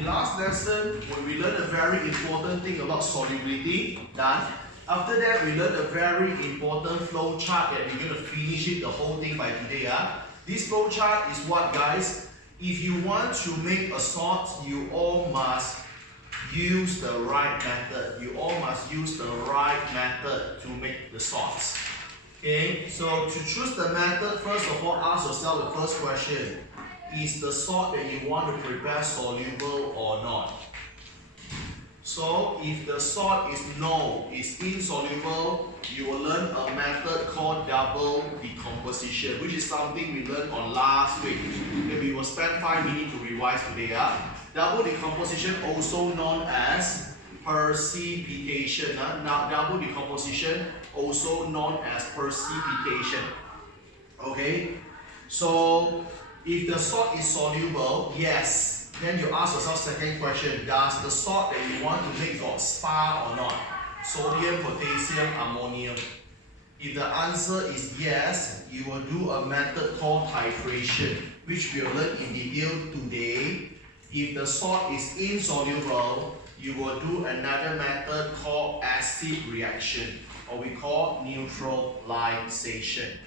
in last lesson, when we learned a very important thing about solubility, done. After that, we learned a very important flow chart that we're going to finish it the whole thing by today. This flow chart is what, guys? If you want to make a salt, you all must use the right method. You all must use the right method to make the salts. Okay, so to choose the method, first of all, ask yourself the first question. Is the salt that you want to prepare soluble or not? So if the salt is no, is insoluble, you will learn a method called double decomposition, which is something we learned on last week. Okay, we will spend 5 minutes to revise today. Double decomposition, also known as precipitation. Now, double decomposition, also known as precipitation. Okay, so if the salt is soluble, yes, then you ask yourself second question, does the salt that you want to make got SPA or not? Sodium, potassium, ammonium. If the answer is yes, you will do a method called titration, which we will learn in detail today. If the salt is insoluble, you will do another method called acid reaction, or we call neutralization.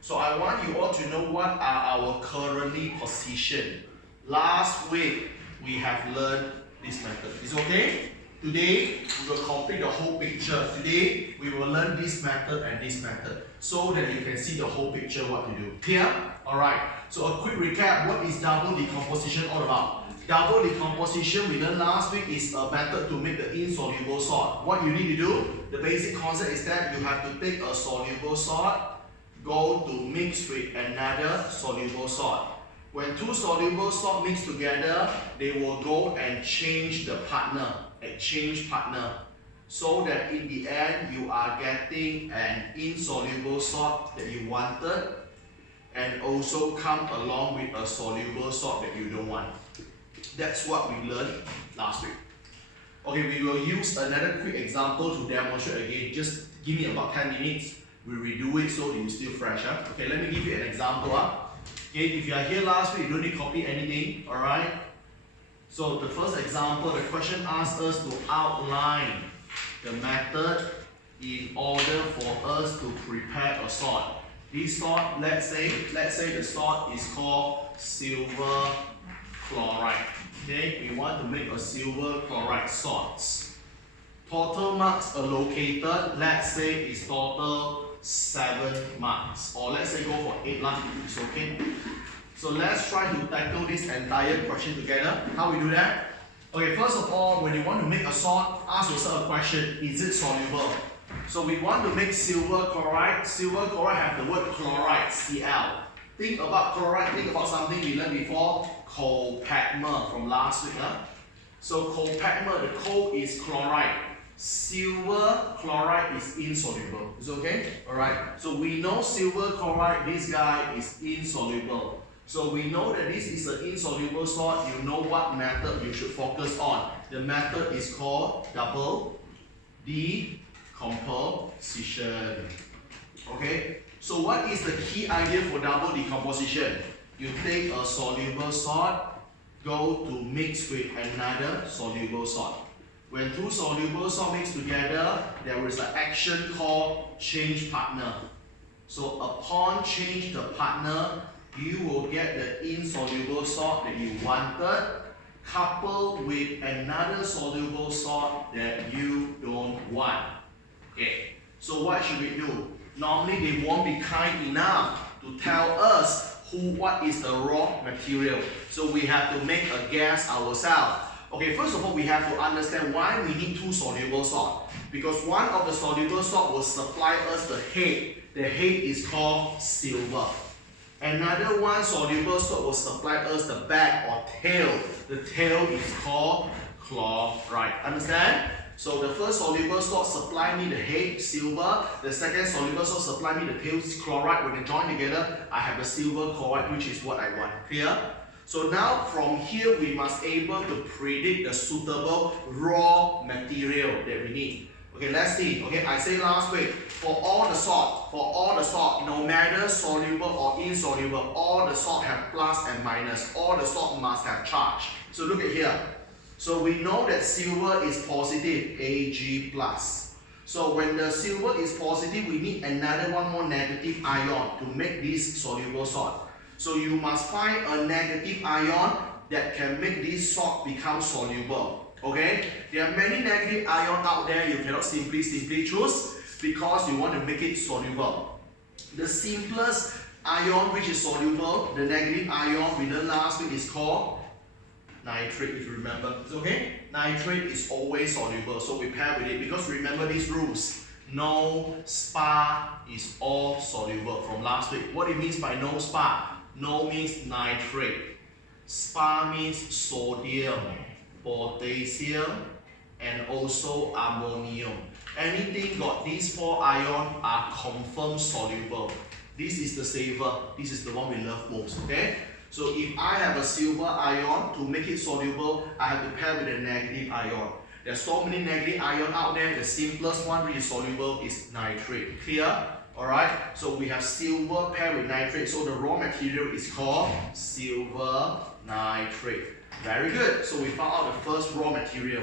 So I want you all to know what are our currently position. Last week, we have learned this method. Is it okay? Today, we will complete the whole picture. Today, we will learn this method and this method, so that you can see the whole picture what to do. Clear? Alright, so a quick recap, what is double decomposition all about? Double decomposition we learned last week is a method to make the insoluble salt. What you need to do, the basic concept is that you have to take a soluble salt, go to mix with another soluble salt. When two soluble salts mix together, they will go and change the partner, exchange partner, so that in the end you are getting an insoluble salt that you wanted, and also come along with a soluble salt that you don't want. That's what we learned last week. Okay, we will use another quick example to demonstrate again. Just give me about 10 minutes. We redo it so it's still fresh. Okay, let me give you an example. Okay, if you are here last week, you don't need to copy anything. Alright? So the first example, the question asks us to outline the method in order for us to prepare a salt. This salt, let's say the salt is called silver chloride. Okay, we want to make a silver chloride salt. Total marks allocated, let's say is total 7 marks, or let's say go for 8 marks, okay? So let's try to tackle this entire question together. How we do that? Okay, first of all, when you want to make a salt, ask yourself a question, is it soluble? So we want to make silver chloride. Silver chloride have the word chloride, Cl. Think about chloride, think about something we learned before, copagma from last week. So copagma, the co is chloride. Silver chloride is insoluble. Is it okay? Alright. So we know silver chloride, this guy is insoluble. So we know that this is an insoluble salt. You know what method you should focus on. The method is called double decomposition. Okay? So what is the key idea for double decomposition? You take a soluble salt, go to mix with another soluble salt. When two soluble salts mix together, there is an action called change partner. So upon change the partner, you will get the insoluble salt that you wanted, coupled with another soluble salt that you don't want. Okay. So what should we do? Normally they won't be kind enough to tell us what is the raw material. So we have to make a guess ourselves. Okay, first of all, we have to understand why we need two soluble salts. Because one of the soluble salts will supply us the head. The head is called silver. Another one soluble salt will supply us the back or tail. The tail is called chloride. Understand? So the first soluble salt supply me the head, silver. The second soluble salt supply me the tail, chloride. When they join together, I have the silver chloride, which is what I want. Clear? So now from here, we must able to predict the suitable raw material that we need. Okay, let's see. Okay, I say last week, for all the salt, no matter soluble or insoluble, all the salt have plus and minus. All the salt must have charge. So look at here. So we know that silver is positive, Ag plus. So when the silver is positive, we need another one more negative ion to make this soluble salt. So you must find a negative ion that can make this salt become soluble. Okay, there are many negative ions out there. You cannot simply choose because you want to make it soluble. The simplest ion which is soluble, the negative ion we learned last week, is called nitrate. If you remember, it's okay. Nitrate is always soluble, so we pair with it because remember these rules. No spar is all soluble from last week. What it means by no spar? No means nitrate. Spar means sodium, potassium, and also ammonium. Anything got these 4 ions are confirmed soluble. This is the saver. This is the one we love most. Okay. So if I have a silver ion, to make it soluble, I have to pair with a negative ion. There are so many negative ions out there. The simplest one which is soluble is nitrate. Clear? Alright, so we have silver paired with nitrate. So the raw material is called silver nitrate. Very good. So we found out the first raw material.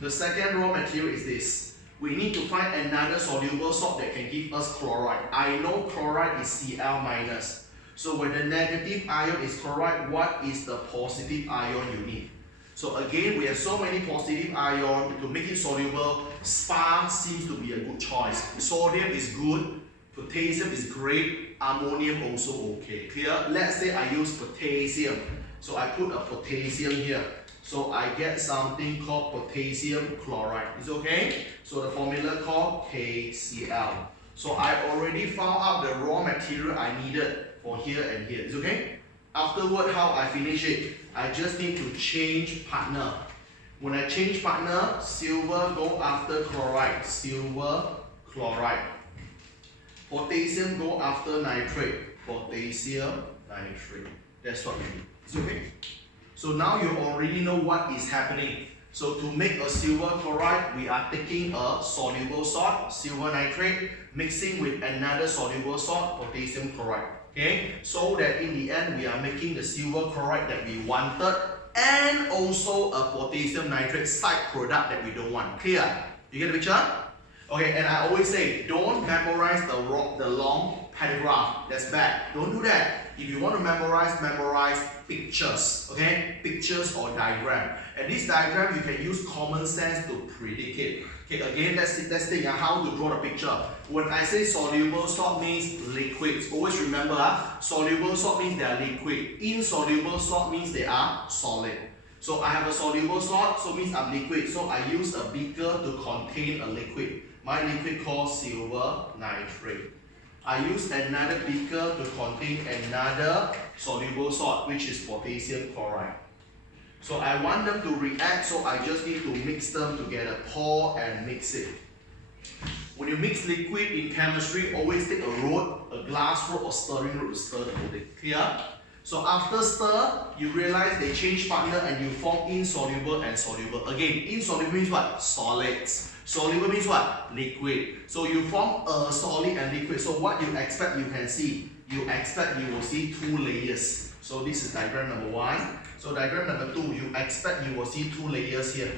The second raw material is this. We need to find another soluble salt that can give us chloride. I know chloride is Cl minus. So when the negative ion is chloride, what is the positive ion you need? So again, we have so many positive ions. To make it soluble, spar seems to be a good choice. Sodium is good. Potassium is great. Ammonium also okay. Clear? Let's say I use potassium. So I put a potassium here. So I get something called potassium chloride. Is okay? So the formula called KCl. So I already found out the raw material I needed for here and here. Is okay? Afterward, how I finish it? I just need to change partner. When I change partner, silver go after chloride. Silver, chloride. Potassium go after nitrate. Potassium, nitrate. That's what we need. It's okay? So now you already know what is happening. So to make a silver chloride, we are taking a soluble salt, silver nitrate, mixing with another soluble salt, potassium chloride. Okay? So that in the end, we are making the silver chloride that we wanted and also a potassium nitrate side product that we don't want. Clear? You get the picture? Okay, and I always say, don't memorize the long paragraph. That's bad. Don't do that. If you want to memorize pictures. Okay? Pictures or diagram. And this diagram, you can use common sense to predict it. Okay, again, let's think how to draw the picture. When I say soluble salt means liquids. Always remember, soluble salt means they are liquid. Insoluble salt means they are solid. So I have a soluble salt, so means I'm liquid. So I use a beaker to contain a liquid. My liquid called silver nitrate. I use another beaker to contain another soluble salt, which is potassium chloride. So I want them to react, so I just need to mix them together. Pour and mix it. When you mix liquid in chemistry, always take a rod, a glass rod or stirring rod to stir the whole thing. Clear? So after stir, you realize they change partner and you form insoluble and soluble. Again, insoluble means what? Solids. Soluble means what? Liquid. So you form a solid and liquid. So what you expect you can see? You expect you will see 2 layers. So this is diagram number 1. So diagram number 2, you expect you will see 2 layers here.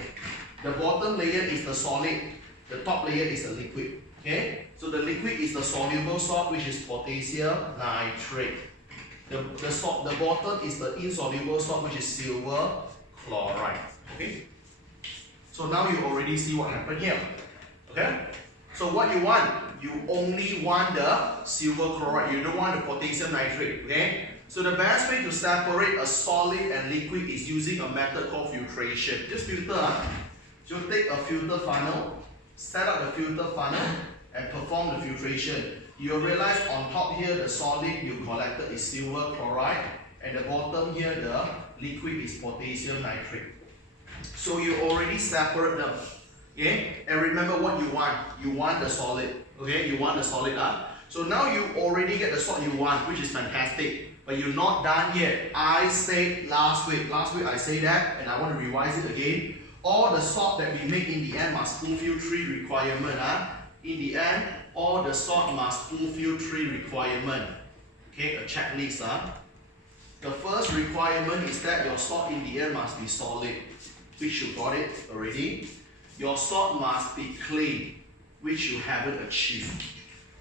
The bottom layer is the solid. The top layer is the liquid. Okay? So the liquid is the soluble salt, which is potassium nitrate. The bottom is the insoluble salt, which is silver chloride. Okay? So now you already see what happened here. Okay? So what you want? You only want the silver chloride. You don't want the potassium nitrate. Okay? So the best way to separate a solid and liquid is using a method called filtration. Just filter. So take a filter funnel, set up the filter funnel, and perform the filtration. You'll realize on top here the solid you collected is silver chloride, and the bottom here the liquid is potassium nitrate. So you already separate them. Okay? And remember what you want. You want the solid. Okay? You want the solid. So now you already get the salt you want, which is fantastic. But you're not done yet. I said last week I said that, and I want to revise it again. all the sort that we make in the end must fulfill 3 requirements. In the end, all the sort must fulfill 3 requirements. Okay, a checklist. The first requirement is that your salt in the end must be solid, which you got it already. Your salt must be clean, which you haven't achieved.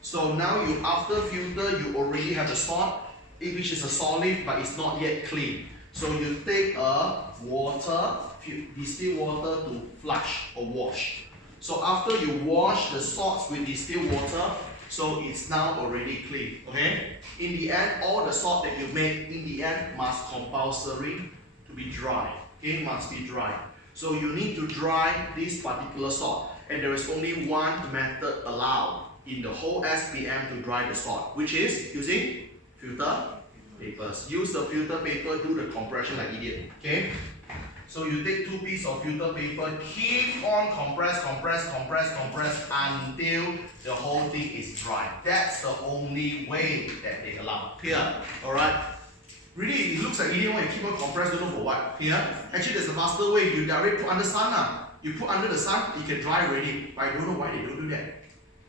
So now you, after filter, you already have the salt, which is a solid, but it's not yet clean. So you take a water, distilled water to flush or wash. So after you wash the salts with distilled water, so it's now already clean. Okay? In the end, all the salt that you make in the end must compulsory to be dry. Okay? Must be dry. So you need to dry this particular salt. And there is only one method allowed in the whole SPM to dry the salt, which is using filter papers. Use the filter paper, do the compression like idiot. Okay? So you take 2 pieces of filter paper, keep on compress until the whole thing is dry. That's the only way that they allow. Clear? Alright? Really, it looks like idiot when you keep on compress, don't know for what. Clear? Actually, there's a faster way. You directly put under sun. You put under the sun, it can dry already. But I don't know why they don't do that.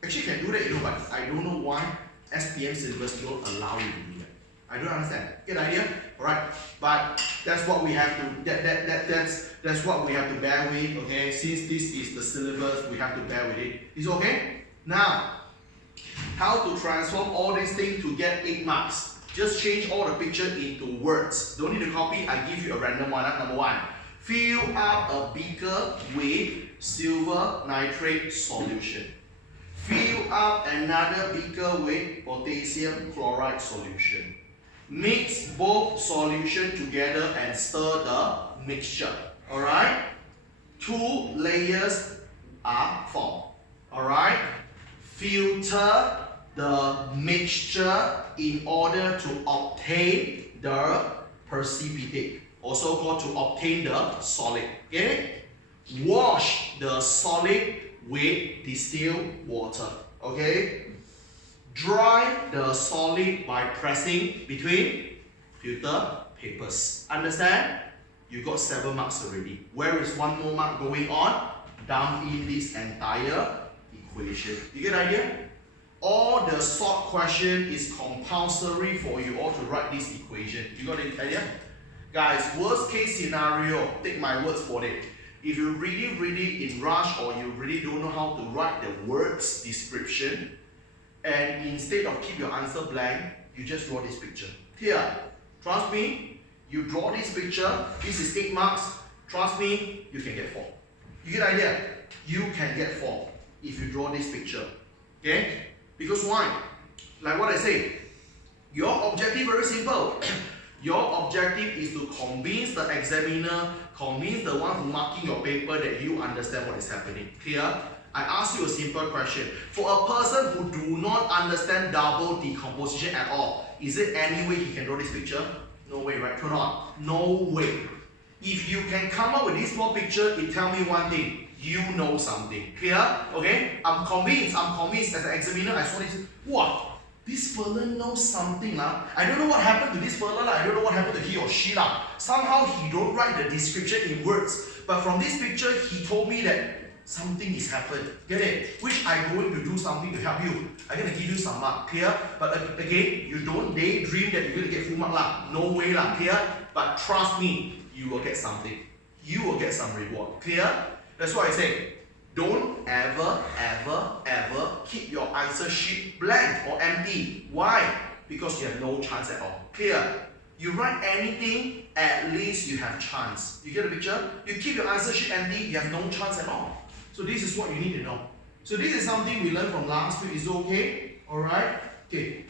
Actually, you can do that, but I don't know why SPM syllabus don't allow you to do that. I don't understand. Get the idea? Alright, but that's what we have to that's what we have to bear with. Okay, since this is the syllabus, we have to bear with it. Is okay? Now, how to transform all these things to get 8 marks? Just change all the picture into words. Don't need to copy. I give you a random one. Number 1, fill up a beaker with silver nitrate solution. Fill up another beaker with potassium chloride solution. Mix both solutions together and stir the mixture. Alright? 2 layers are formed. Alright? Filter the mixture in order to obtain the precipitate, also called to obtain the solid. Okay? Wash the solid with distilled water. Okay? Dry the solid by pressing between filter papers. Understand? You got 7 marks already. Where is 1 more mark going on? Dump in this entire equation. You get the idea? All the sort question is compulsory for you all to write this equation. You got the idea? Guys, worst case scenario, take my words for it. If you really in rush or you really don't know how to write the words description, and instead of keep your answer blank, you just draw this picture. Here, trust me, you draw this picture, this is 8 marks, trust me, you can get 4. You get the idea? You can get 4 if you draw this picture. Okay? Because why? Like what I say, your objective very simple. Your objective is to convince the examiner, convince the one who marking your paper that you understand what is happening. Clear? I ask you a simple question. For a person who do not understand double decomposition at all, is there any way he can draw this picture? No way, right? Turn on. No way. If you can come up with this small picture, it tells me one thing. You know something. Clear? Okay? I'm convinced as an examiner, I saw this. Wow, this fella knows something. I don't know what happened to this fella. I don't know what happened to he or she. Somehow he don't write the description in words. But from this picture, he told me that something is happened. Get it? Which I'm going to do something to help you. I'm going to give you some mark. Clear? But again, you don't daydream that you're going to get full mark. No way. Clear? But trust me, you will get something. You will get some reward. Clear? That's why I say, don't ever keep your answer sheet blank or empty. Why? Because you have no chance at all. Clear? You write anything, at least you have chance. You get the picture? You keep your answer sheet empty, you have no chance at all. So this is what you need to know. So this is something we learned from last week. Is it okay? Alright? Okay.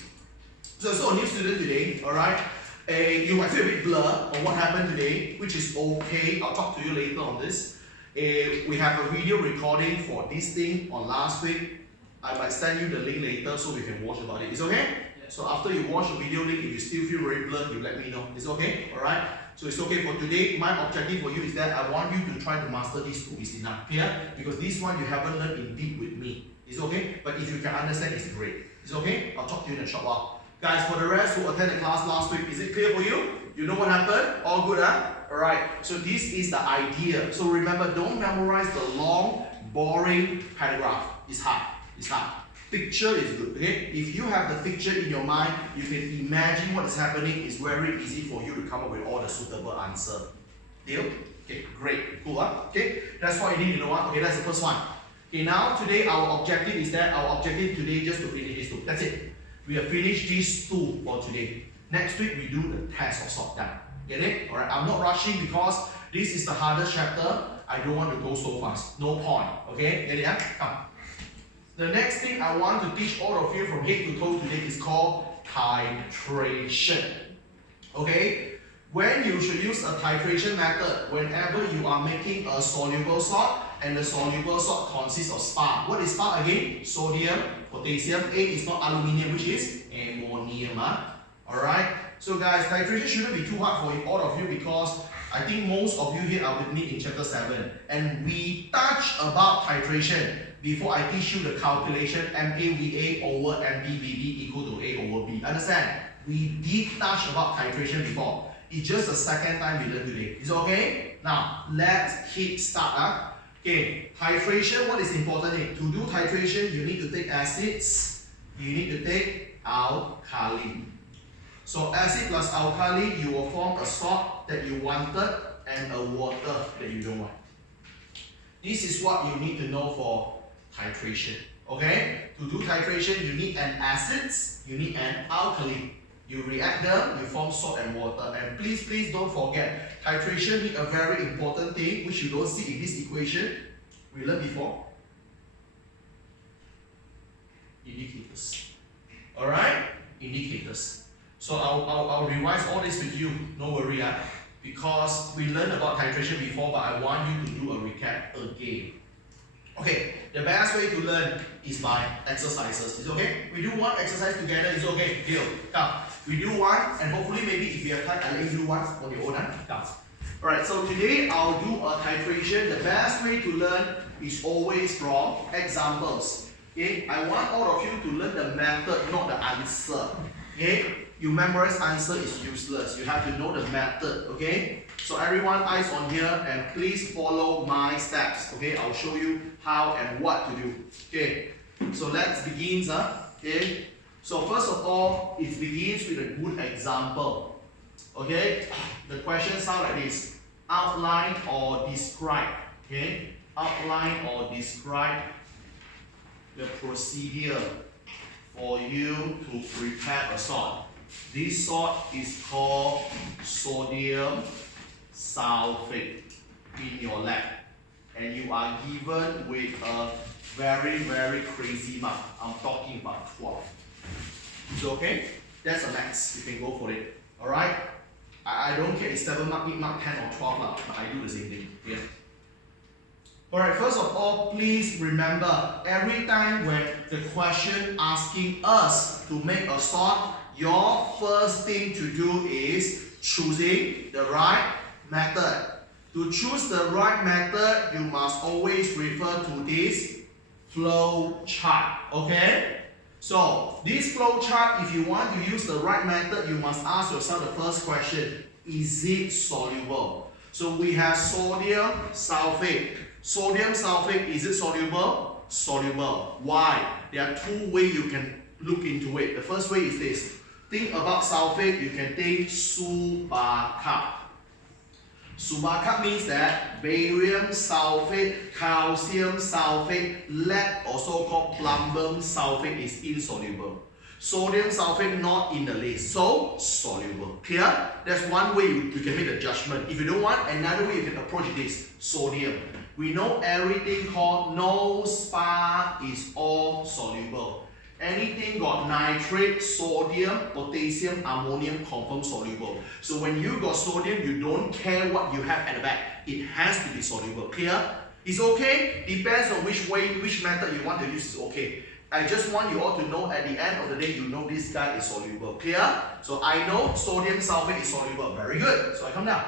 So a new student today, alright? You might feel a bit blur on what happened today, which is okay. I'll talk to you later on this. We have a video recording for this thing on last week. I might send you the link later so we can watch about it. Is it okay? Yeah. So after you watch the video link, if you still feel very blurred, you let me know. Is it okay? Alright? So it's okay for today. My objective for you is that I want you to try to master these 2 is enough. Clear? Because this one you haven't learned in deep with me. Is it okay? But if you can understand, it's great. Is it okay? I'll talk to you in a short while. Guys, for the rest who attended class last week, is it clear for you? You know what happened? All good, huh? Alright, so this is the idea. So remember, don't memorize the long, boring paragraph. It's hard. It's hard. Picture is good, okay? If you have the picture in your mind, you can imagine what is happening. It's very easy for you to come up with all the suitable answer. Deal? Okay, great. Cool, huh? Okay, that's what you need to know. Okay, that's the first one. Okay, now today our objective is that our objective today just to finish these two. That's it. We have finished these two for today. Next week we do the test of sort done. Get it? Alright, I'm not rushing because this is the hardest chapter. I don't want to go so fast. No point. Okay? Get it? Huh? Come. The next thing I want to teach all of you from head to toe today is called titration. Okay? When you should use a titration method, whenever you are making a soluble salt, and the soluble salt consists of spar. What is spar again? Sodium, potassium. A is not aluminium, which is ammonium. Alright? So guys, titration shouldn't be too hard for all of you because I think most of you here are with me in chapter 7. And we touched about titration before I teach you the calculation MAVA over MBBB equal to A over B. Understand? We did touch about titration before. It's just the second time we learn today. Is it okay? Now, let's hit start. Okay, titration, what is important here? To do titration, you need to take acids, you need to take alkali. So acid plus alkali, you will form a salt that you wanted and a water that you don't want. This is what you need to know for titration. Okay? To do titration, you need an acids, you need an alkali. You react them, you form salt and water. And please don't forget, titration need a very important thing which you don't see in this equation. We learned before. Indicators. Alright? Indicators. So I'll revise all this with you, no worry. Because we learned about titration before, but I want you to do a recap again. Okay, the best way to learn is by exercises. Is it okay? We do one exercise together, is it okay? Deal. Come. We do one, and hopefully maybe if you have time, I'll let you do one on your own. Come. Alright, so today I'll do a titration. The best way to learn is always from examples. Okay, I want all of you to learn the method, not the answer. Okay, you memorize answer is useless. You have to know the method. Okay, so everyone, eyes on here, and please follow my steps. Okay, I'll show you how and what to do. Okay, so let's begin. Okay, so first of all, it begins with a good example. Okay, the question sounds like this: outline or describe. Okay, outline or describe the procedure for you to prepare a salt. This salt is called sodium sulfate in your lab, and you are given with a very crazy mark. I'm talking about 12. Is it okay? That's a max. You can go for it. Alright? I don't care if 7 mark, 8 mark, 10 or 12, but I do the same thing. Yeah. Alright, first of all, please remember, every time when the question asking us to make a salt, your first thing to do is choosing the right method. To choose the right method, you must always refer to this flow chart. Okay? So, this flow chart, if you want to use the right method, you must ask yourself the first question: is it soluble? So, we have sodium sulfate. Sodium sulfate, is it soluble? Soluble. Why? There are two ways you can look into it. The first way is this. Think about sulfate, you can think subacarb. Subacarb means that barium sulfate, calcium sulfate, lead, also called plumbum sulfate, is insoluble. Sodium sulfate not in the list, so soluble. Clear? That's one way you can make the judgment. If you don't want, another way you can approach this: sodium. We know everything called no spar is all soluble. Anything got nitrate, sodium, potassium, ammonium, confirm soluble. So when you got sodium, you don't care what you have at the back. It has to be soluble. Clear? It's okay. Depends on which way, which method you want to use is okay. I just want you all to know at the end of the day, you know this guy is soluble. Clear? So I know sodium sulfate is soluble. Very good. So I come down.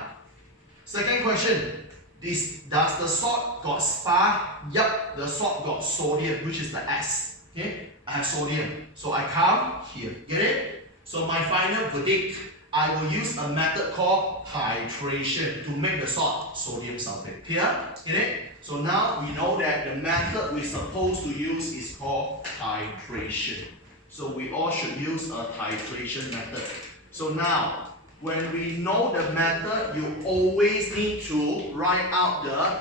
Second question. Does the salt got spar? Yup, the salt got sodium, which is the S. Okay? I have sodium. So I come here. Get it? So my final verdict, I will use a method called titration to make the salt sodium sulfate. Clear? Get it? So now we know that the method we're supposed to use is called titration. So we all should use a titration method. So now, when we know the method, you always need to write out the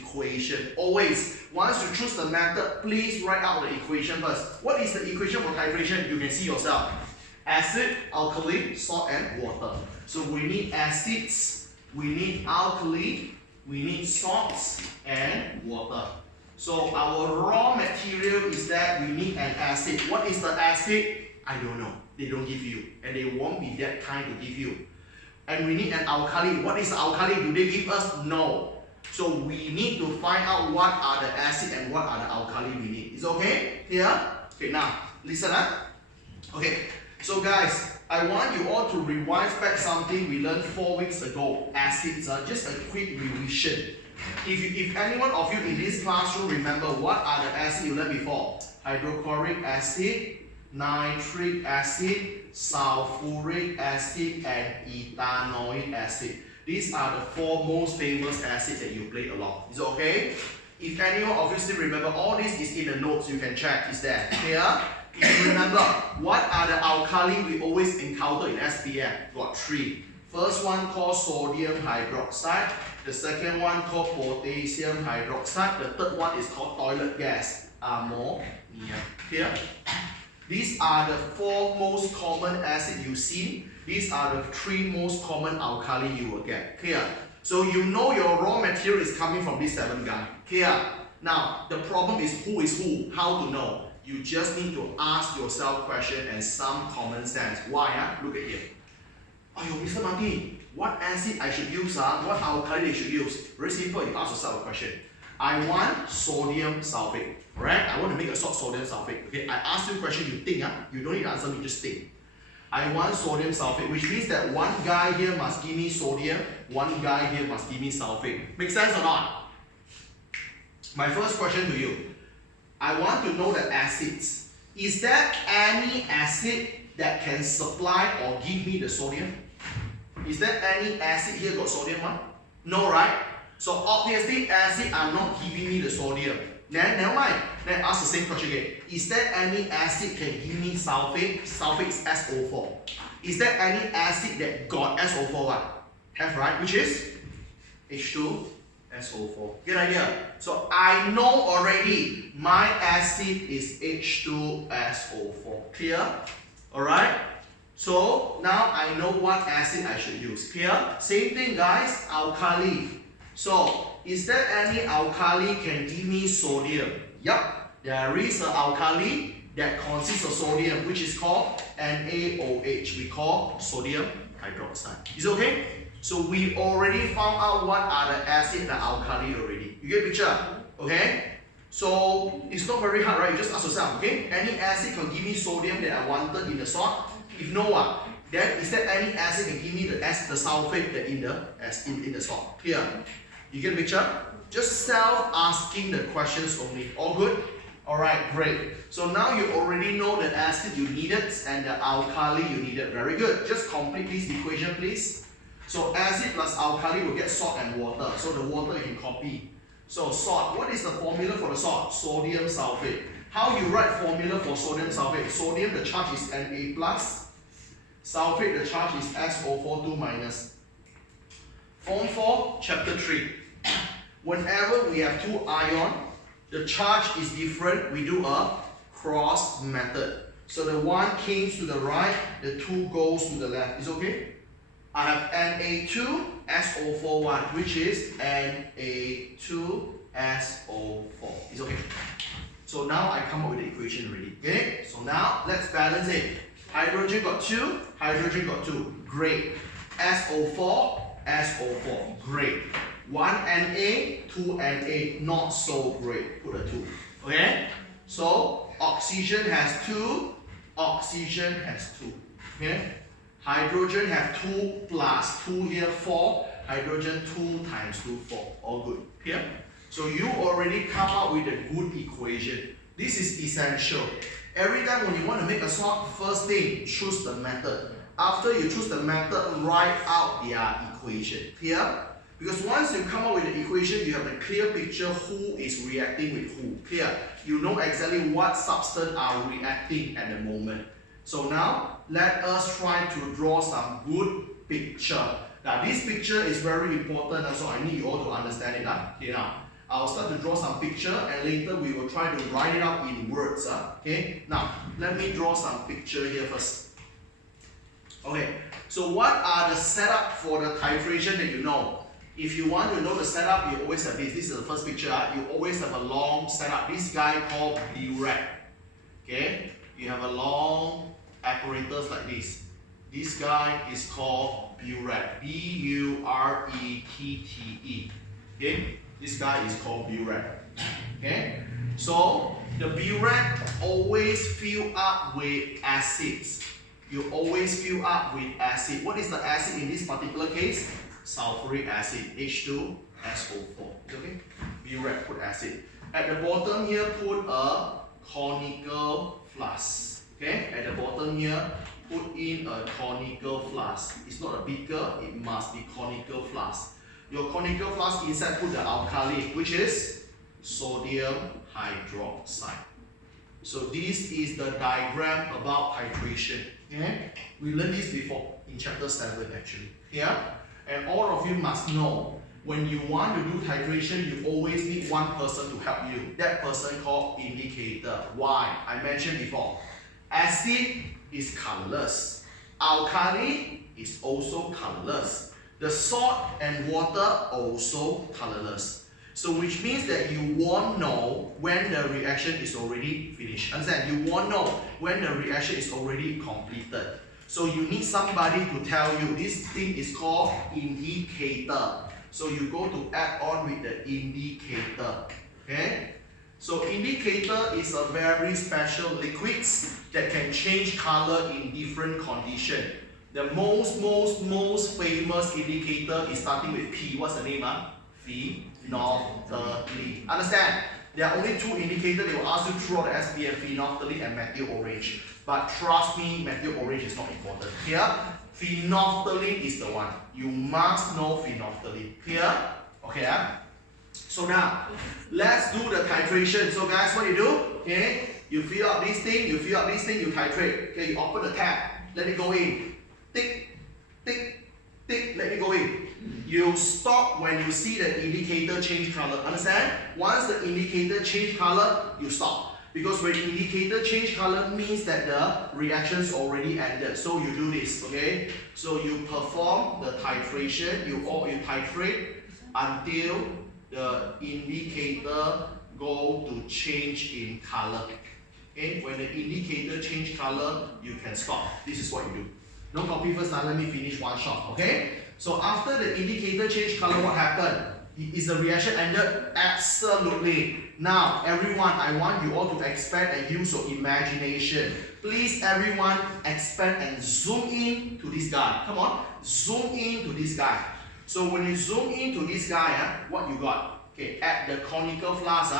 equation. Always. Once you choose the method, please write out the equation first. What is the equation for titration? You can see yourself. Acid, alkali, salt and water. So we need acids, we need alkali, we need salts and water. So our raw material is that we need an acid. What is the acid? I don't know. They don't give you. And they won't be that kind to give you. And we need an alkali. What is the alkali? Do they give us? No. So we need to find out what are the acid and what are the alkali we need. Is it okay? Here? Okay, now listen up. Okay. So guys, I want you all to revise back something we learned 4 weeks ago. Acids, just a quick revision. If anyone of you in this classroom remember what are the acids you learned before? Hydrochloric acid, nitric acid, sulfuric acid, and ethanoic acid. These are the 4 most famous acids that you play along. Is it okay? If anyone of you still remember, all this is in the notes, you can check. Is there? Clear? If you remember, what are the alkali we always encounter in SPM? Got 3. First one called sodium hydroxide. The second one called potassium hydroxide. The third one is called toilet gas, ammonia. Clear? These are the 4 most common acids you've seen. These are the 3 most common alkali you will get. Clear? So you know your raw material is coming from these 7 guys. Clear? Now, the problem is who? How to know? You just need to ask yourself question and some common sense. Why? Look at here. Oh, Mr. Martin, what acid I should use? What alkali they should use? Very simple, you ask yourself a question. I want sodium sulfate. Right? I want to make a sodium sulfate. Okay, I ask you a question, you think. You don't need to answer me, just think. I want sodium sulfate, which means that one guy here must give me sodium, one guy here must give me sulfate. Make sense or not? My first question to you. I want to know the acids. Is there any acid that can supply or give me the sodium? Is there any acid here got sodium one? No, right? So obviously acid are not giving me the sodium. Then never mind. Then ask the same question again. Is there any acid can give me sulfate? Sulfate is SO4. Is there any acid that got SO4 one? Have, right? Which is H2 SO4. Get idea? So I know already my acid is H2SO4. Clear? Alright? So now I know what acid I should use. Clear? Same thing guys, alkali. So is there any alkali can give me sodium? Yup, there is an alkali that consists of sodium, which is called NaOH. We call sodium hydroxide. Is it okay? So we already found out what are the acid and the alkali already. You get the picture? Okay? So it's not very hard, right? You just ask yourself, okay? Any acid can give me sodium that I wanted in the salt? If no, then is there any acid can give me the sulfate that in the salt? Clear? You get the picture? Just self-asking the questions only. All good? Alright, great. So now you already know the acid you needed and the alkali you needed. Very good. Just complete this equation, please. So acid plus alkali will get salt and water. So the water you can copy. So salt, what is the formula for the salt? Sodium sulfate. How you write formula for sodium sulfate? Sodium, the charge is Na plus. Sulfate, the charge is SO4 2 minus. Form 4, chapter 3. Whenever we have 2 ions, the charge is different. We do a cross method. So the 1 came to the right, the 2 goes to the left. Is okay? I have Na2SO4 which is Na2SO4. Is okay? So now I come up with the equation already. Okay? So now let's balance it. Hydrogen got 2, hydrogen got 2. Great. SO4, SO4. Great. 1 Na, 2 Na. Not so great. Put a 2. Okay? So oxygen has 2, oxygen has 2. Okay? Hydrogen have 2 plus 2 here, 4. Hydrogen 2 times 2, 4. All good. Clear? So you already come up with a good equation. This is essential. Every time when you want to make a salt, first thing, choose the method. After you choose the method, write out their equation. Clear? Because once you come up with the equation, you have a clear picture who is reacting with who. Clear? You know exactly what substance are reacting at the moment. So now, let us try to draw some good picture. Now this picture is very important, so I need you all to understand it. Okay, now, I'll start to draw some picture and later we will try to write it up in words. Okay, now, let me draw some picture here first. Okay, so what are the setup for the titration that you know? If you want to know the setup, you always have this. This is the first picture. You always have a long setup. This guy called burette. Okay, you have a long apparatus like this. This guy is called burette. B-U-R-E-T-T-E. Okay, this guy is called burette. Okay, so the burette always fill up with acids. You always fill up with acid. What is the acid in this particular case? Sulfuric acid, H2SO4. Okay? Burette, put acid. At the bottom here, put a conical flask. Okay? At the bottom here, put in a conical flask. It's not a beaker, it must be conical flask. Your conical flask inside put the alkali, which is sodium hydroxide. So this is the diagram about titration. Okay? We learned this before in chapter 7 actually. Yeah? And all of you must know, when you want to do titration, you always need one person to help you. That person called indicator. Why? I mentioned before. Acid is colorless. Alkali is also colorless. The salt and water also colorless. So which means that you won't know when the reaction is already finished. Understand? You won't know when the reaction is already completed. So you need somebody to tell you. This thing is called indicator. So you go to add on with the indicator. Okay? So indicator is a very special liquids that can change color in different conditions. The most famous indicator is starting with P. What's the name? Phenolphthalein. Understand? There are only two indicators they will ask you throughout the SPM, phenolphthalein and methyl orange. But trust me, methyl orange is not important. Here, phenolphthalein is the one. You must know phenolphthalein. Here? Okay. So now, let's do the titration. So guys, what you do? Okay, you fill up this thing, you titrate. Okay, you open the tap, let it go in. Tick, tick, tick, let it go in. You stop when you see the indicator change color. Understand? Once the indicator change color, you stop. Because when indicator change color means that the reaction's already ended. So you do this, okay? So you perform the titration, you titrate until the indicator go to change in color. Okay? When the indicator change color, you can stop. This is what you do. No copy first, now let me finish one shot, okay? So after the indicator change color, what happened? Is the reaction ended? Absolutely. Now, everyone, I want you all to expand and use your imagination. Please, everyone, expand and zoom in to this guy. Come on, zoom in to this guy. So when you zoom into this guy, what you got? Okay, at the conical flask,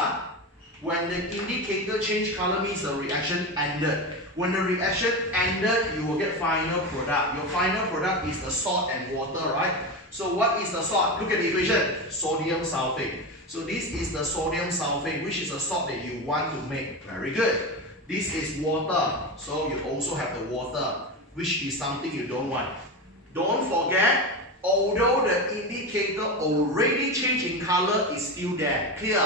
when the indicator change color means the reaction ended. When the reaction ended, you will get final product. Your final product is the salt and water, right? So what is the salt? Look at the equation. Sodium sulfate. So this is the sodium sulfate, which is the salt that you want to make. Very good. This is water. So you also have the water, which is something you don't want. Don't forget, although the indicator already changed in color, is still there. Clear?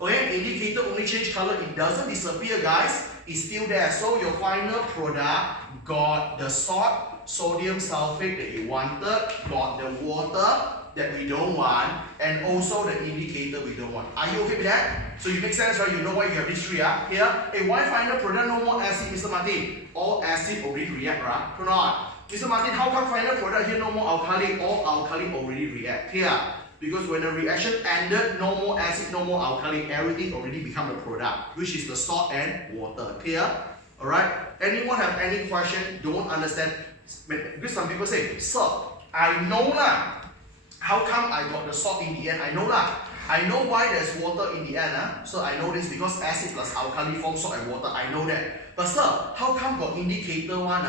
Okay, indicator only change color, it doesn't disappear, guys. It's still there. So your final product got the salt, sodium sulfate that you wanted, got the water that we don't want, and also the indicator we don't want. Are you okay with that? So you make sense, right? You know why you have these three, Here, hey, why final product no more acid, Mr. Martin? All acid already react, right? Or not? Mr. Martin, how come final product here no more alkali? All alkali already react. Here, because when the reaction ended, no more acid, no more alkali, everything already become a product, which is the salt and water. Clear? Alright? Anyone have any question? Don't understand? Because some people say, sir, I know lah. How come I got the salt in the end? I know lah. I know why there's water in the end. So I know this because acid plus alkali form salt and water. I know that. But sir, how come got indicator one?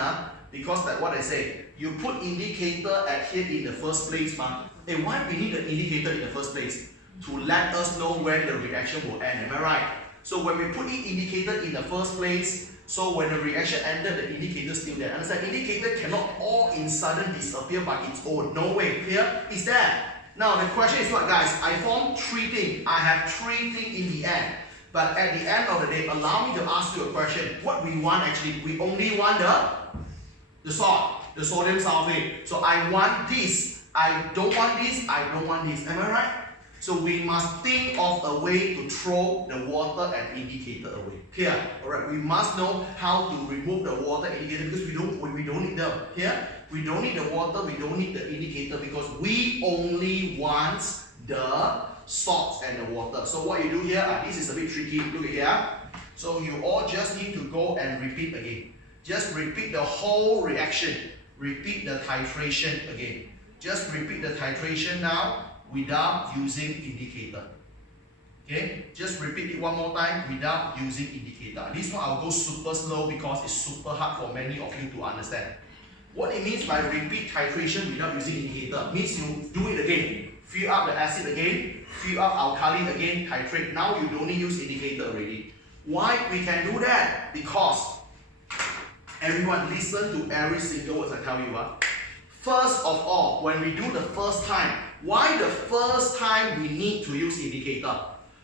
Because like what I say, you put indicator at here in the first place. Hey, why we need an indicator in the first place? To let us know when the reaction will end. Am I right? So when we put in indicator in the first place, so when the reaction ended, the indicator is still there. Understand? Indicator cannot all in sudden disappear by its own. No way. Clear? Is there? Now the question is what, guys? I formed three things. I have three things in the end. But at the end of the day, allow me to ask you a question. What we want actually, we only want the salt, the sodium sulfate. So I want this. I don't want this. I don't want this. Am I right? So we must think of a way to throw the water and indicator away. Clear? Alright, we must know how to remove the water and indicator because we don't need them. Here, we don't need the water, we don't need the indicator because we only want the salts and the water. So what you do here, this is a bit tricky. Look at here. So you all just need to go and repeat again. Just repeat the whole reaction. Repeat the titration again. Just repeat the titration now without using indicator. Okay, just repeat it one more time without using indicator. This one I'll go super slow because it's super hard for many of you to understand. What it means by repeat titration without using indicator means you do it again. Fill up the acid again, fill up alkali again, titrate. Now you don't need use indicator already. Why we can do that? Because everyone listen to every single word I tell you. First of all, when we do the first time, why the first time we need to use indicator?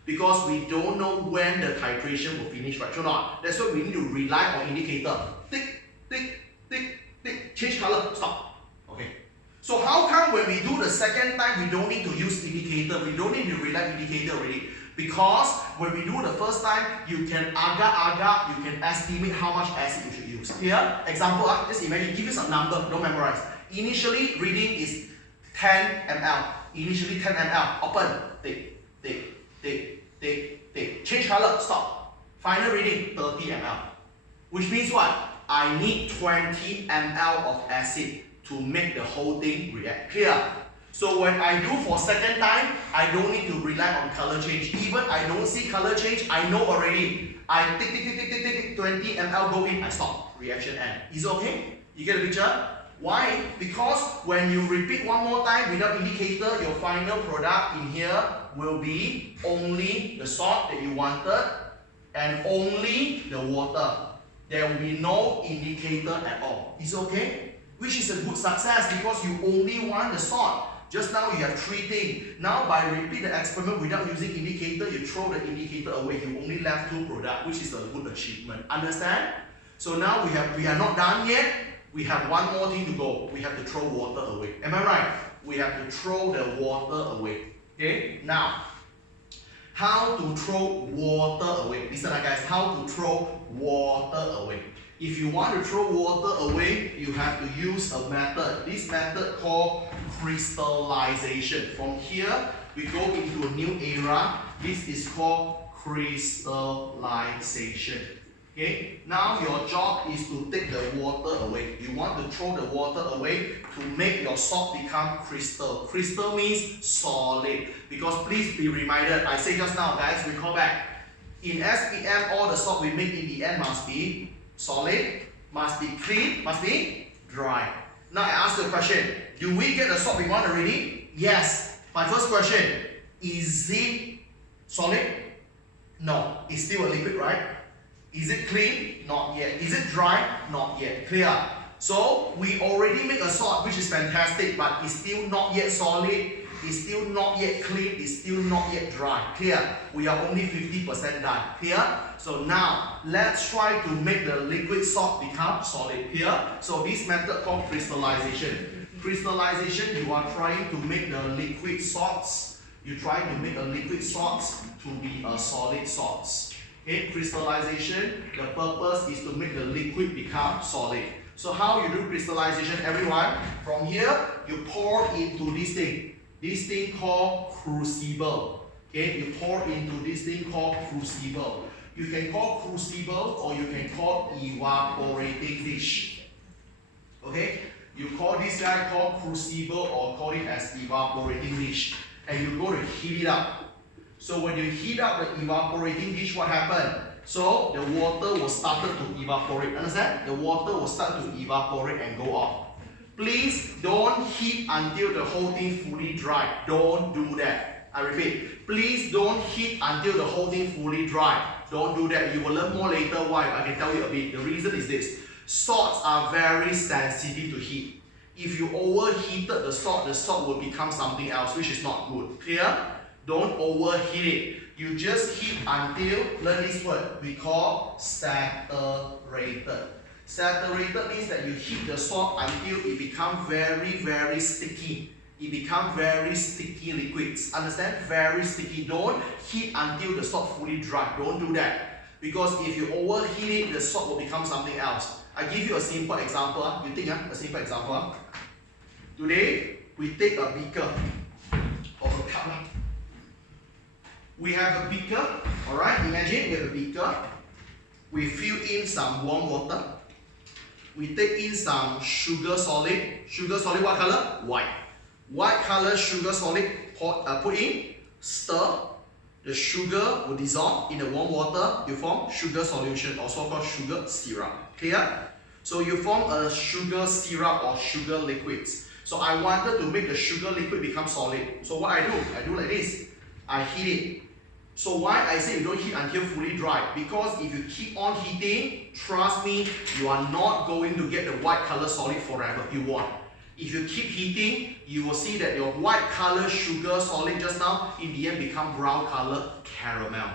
Because we don't know when the titration will finish, right? Or not? That's why we need to rely on indicator. Tick, tick, tick, tick. Change color, stop. Okay. So how come when we do the second time, we don't need to use indicator? We don't need to rely on indicator already. Because when we do the first time, you can agak-agak, you can estimate how much acid you should use. Here, example, just imagine, give you some number, don't memorize. Initially, reading is 10 ml. Initially 10 ml. Open. Tick, tick, tick, tick, tick. Change color. Stop. Final reading 30 ml. Which means what? I need 20 ml of acid to make the whole thing react. Clear? So when I do for second time, I don't need to rely on color change. Even I don't see color change, I know already. I tick, tick, tick, tick, tick, tick, 20 ml go in, I stop. Reaction end. Is it okay? You get the picture? Why? Because when you repeat one more time without indicator, your final product in here will be only the salt that you wanted and only the water. There will be no indicator at all. Is it okay? Which is a good success because you only want the salt. Just now you have three things. Now by repeat the experiment without using indicator, you throw the indicator away. You only left two products, which is a good achievement. Understand? So now we are not done yet. We have one more thing to go. We have to throw water away. Am I right? We have to throw the water away. Okay? Now, how to throw water away? Listen guys, how to throw water away. If you want to throw water away, you have to use a method. This method called crystallization. From here, we go into a new era. This is called crystallization. Okay, now your job is to take the water away. You want to throw the water away to make your salt become crystal. Crystal means solid. Because please be reminded, I say just now, guys, recall back. In SPM, all the salt we make in the end must be solid, must be clean, must be dry. Now I ask you a question. Do we get the salt we want already? Yes. My first question, is it solid? No. It's still a liquid, right? Is it clean? Not yet. Is it dry? Not yet. Clear? So we already make a salt which is fantastic, but it's still not yet solid, it's still not yet clean, it's still not yet dry. Clear? We are only 50% done. Clear? So now let's try to make the liquid salt become solid. Clear? So this method called crystallization. Crystallization, you are trying to make the liquid salts. You try to make a liquid salt to be a solid salt. Okay, crystallization, the purpose is to make the liquid become solid. So how you do crystallization, everyone? From here, you pour into this thing called crucible. Okay, you pour into this thing called crucible. You can call crucible or you can call evaporating dish. Okay, you call this guy called crucible or call it as evaporating dish. And you're going to heat it up. So when you heat up the evaporating dish, what happened? So the water will start to evaporate. Understand? The water will start to evaporate and go off. Please don't heat until the whole thing fully dry. Don't do that. I repeat, please don't heat until the whole thing fully dry. Don't do that. You will learn more later why. I can tell you a bit. The reason is this. Salts are very sensitive to heat. If you overheated the salt will become something else, which is not good. Clear? Don't overheat it. You just heat until, learn this word, we call saturated. Saturated means that you heat the salt until it becomes very, very sticky. It becomes very sticky liquids. Understand? Very sticky. Don't heat until the salt fully dry. Don't do that. Because if you overheat it, the salt will become something else. I give you a simple example. You think a simple example. Today, we take a beaker or a cup. We have a beaker. Alright, imagine we have a beaker. We fill in some warm water. We take in some sugar solid. Sugar solid what color? White. White color sugar solid put in, stir. The sugar will dissolve in the warm water. You form sugar solution, also called sugar syrup. Clear? So you form a sugar syrup or sugar liquids. So I wanted to make the sugar liquid become solid. So what I do like this. I heat it. So why I say you don't heat until fully dry? Because if you keep on heating, trust me, you are not going to get the white color solid forever. You won't. If you keep heating, you will see that your white color sugar solid just now, in the end become brown color caramel.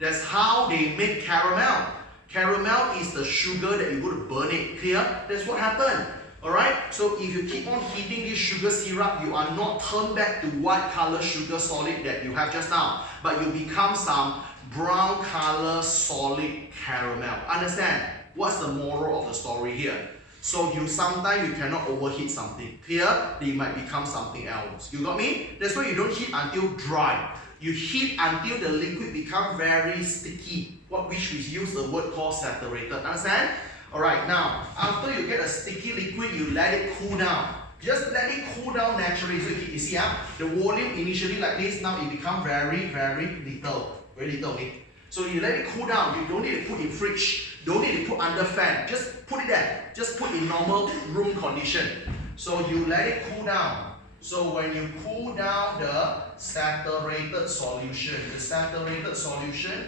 That's how they make caramel. Caramel is the sugar that you go to burn it. Clear? That's what happened. Alright? So if you keep on heating this sugar syrup, you are not turned back to white color sugar solid that you have just now. But you become some brown color solid caramel. Understand? What's the moral of the story here? So sometimes you cannot overheat something. Clear? They might become something else. You got me? That's why you don't heat until dry. You heat until the liquid becomes very sticky. Which we use the word called saturated. Understand? Alright, now, after you get a sticky liquid, you let it cool down. Just let it cool down naturally. So you see, the volume initially like this, now it becomes very, very little. Very little, okay? So you let it cool down. You don't need to put in fridge. Don't need to put under fan. Just put it there. Just put in normal room condition. So you let it cool down. So when you cool down the saturated solution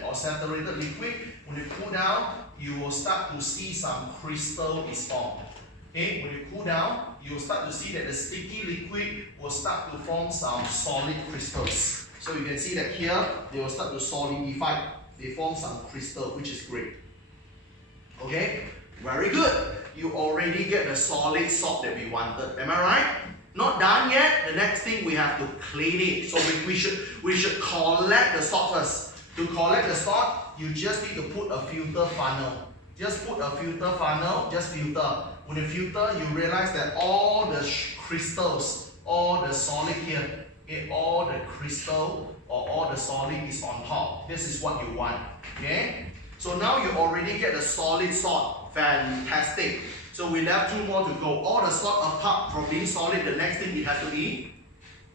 or saturated liquid, when you cool down, you will start to see some crystal is formed. Okay, when you cool down, you will start to see that the sticky liquid will start to form some solid crystals. So you can see that here, they will start to solidify. They form some crystal, which is great. Okay, very good. You already get the solid salt that we wanted. Am I right? Not done yet. The next thing we have to clean it. So we should collect the salt first. To collect the salt, you just need to put a filter funnel. Just put a filter funnel. Just filter. When you filter, you realize that all the crystals, all the solid here, okay, all the crystal or all the solid is on top. This is what you want. Okay. So now you already get the solid salt. Fantastic. So we left two more to go. All the salt apart from being solid, the next thing it has to be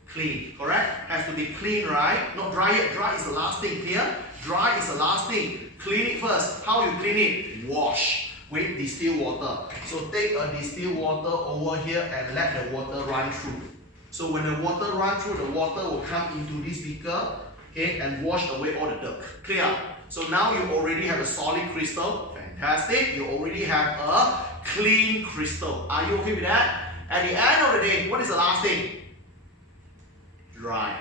clean. Correct? Has to be clean, right? Not dry yet. Dry is the last thing. Clear? Dry is the last thing. Clean it first. How you clean it? Wash with distilled water. So take a distilled water over here and let the water run through. So when the water runs through, the water will come into this beaker, okay, and wash away all the dirt. Clear? So now you already have a solid crystal. Fantastic. You already have a clean crystal. Are you okay with that? At the end of the day, what is the last thing? Dry.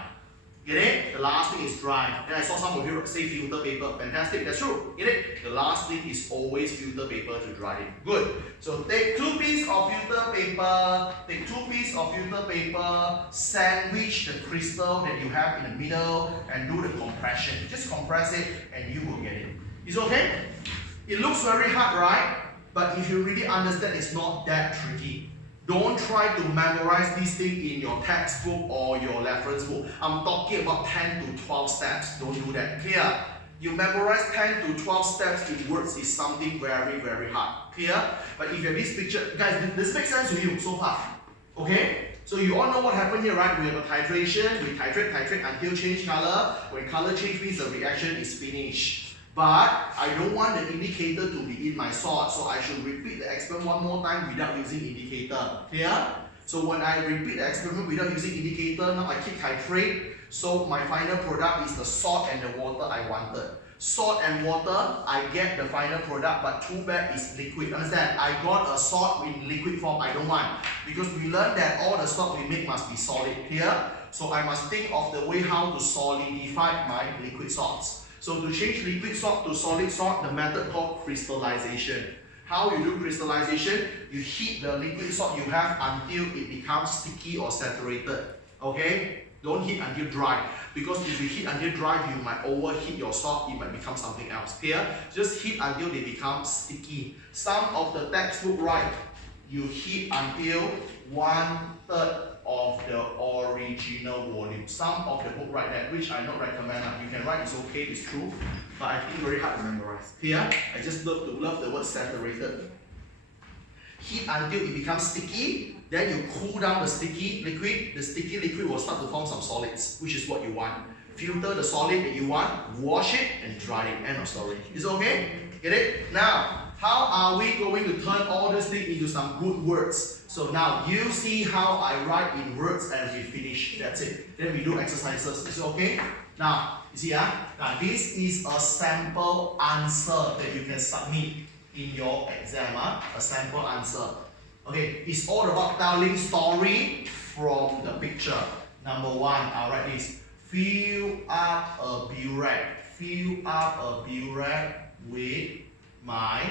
Get it? The last thing is dry. And I saw some of you say filter paper. Fantastic. That's true. Get it? The last thing is always filter paper to dry it. Good. So take 2 pieces of filter paper. Take 2 pieces of filter paper. Sandwich the crystal that you have in the middle and do the compression. Just compress it and you will get it. Is it okay? It looks very hard, right? But if you really understand, it's not that tricky. Don't try to memorize this thing in your textbook or your reference book. I'm talking about 10 to 12 steps. Don't do that. Clear? You memorize 10 to 12 steps in words is something very, very hard. Clear? But if you have this picture, guys, this makes sense to you so far. Okay? So you all know what happened here, right? We have a titration, we titrate until change color. When color change means the reaction is finished. But I don't want the indicator to be in my salt, so I should repeat the experiment one more time without using indicator. Clear? So when I repeat the experiment without using indicator, now I keep titrate. So my final product is the salt and the water I wanted. Salt and water, I get the final product, but too bad it's liquid. Understand? I got a salt in liquid form, I don't want. Because we learned that all the salt we make must be solid. Clear? So I must think of the way how to solidify my liquid salts. So to change liquid salt to solid salt, the method called crystallization. How you do crystallization? You heat the liquid salt you have until it becomes sticky or saturated. Okay? Don't heat until dry. Because if you heat until dry, you might overheat your salt, it might become something else. Clear? Just heat until they become sticky. Some of the textbook write, you heat until 1/3 of the original volume. Some of the book write that, which I not recommend. You can write it's okay, it's true, but I think very hard to memorize. Clear? I just love the word saturated. Heat until it becomes sticky, then you cool down the sticky liquid. The sticky liquid will start to form some solids, which is what you want. Filter the solid that you want, wash it and dry it. End of story. Is it okay? Get it? Now, how are we going to turn all this thing into some good words? So now you see how I write in words and we finish. That's it. Then we do exercises. Is it okay? Now, you see, now this is a sample answer that you can submit in your exam. A sample answer. Okay, it's all about telling story from the picture. Number one, I'll write this. Fill up a burette. Fill up a burette with my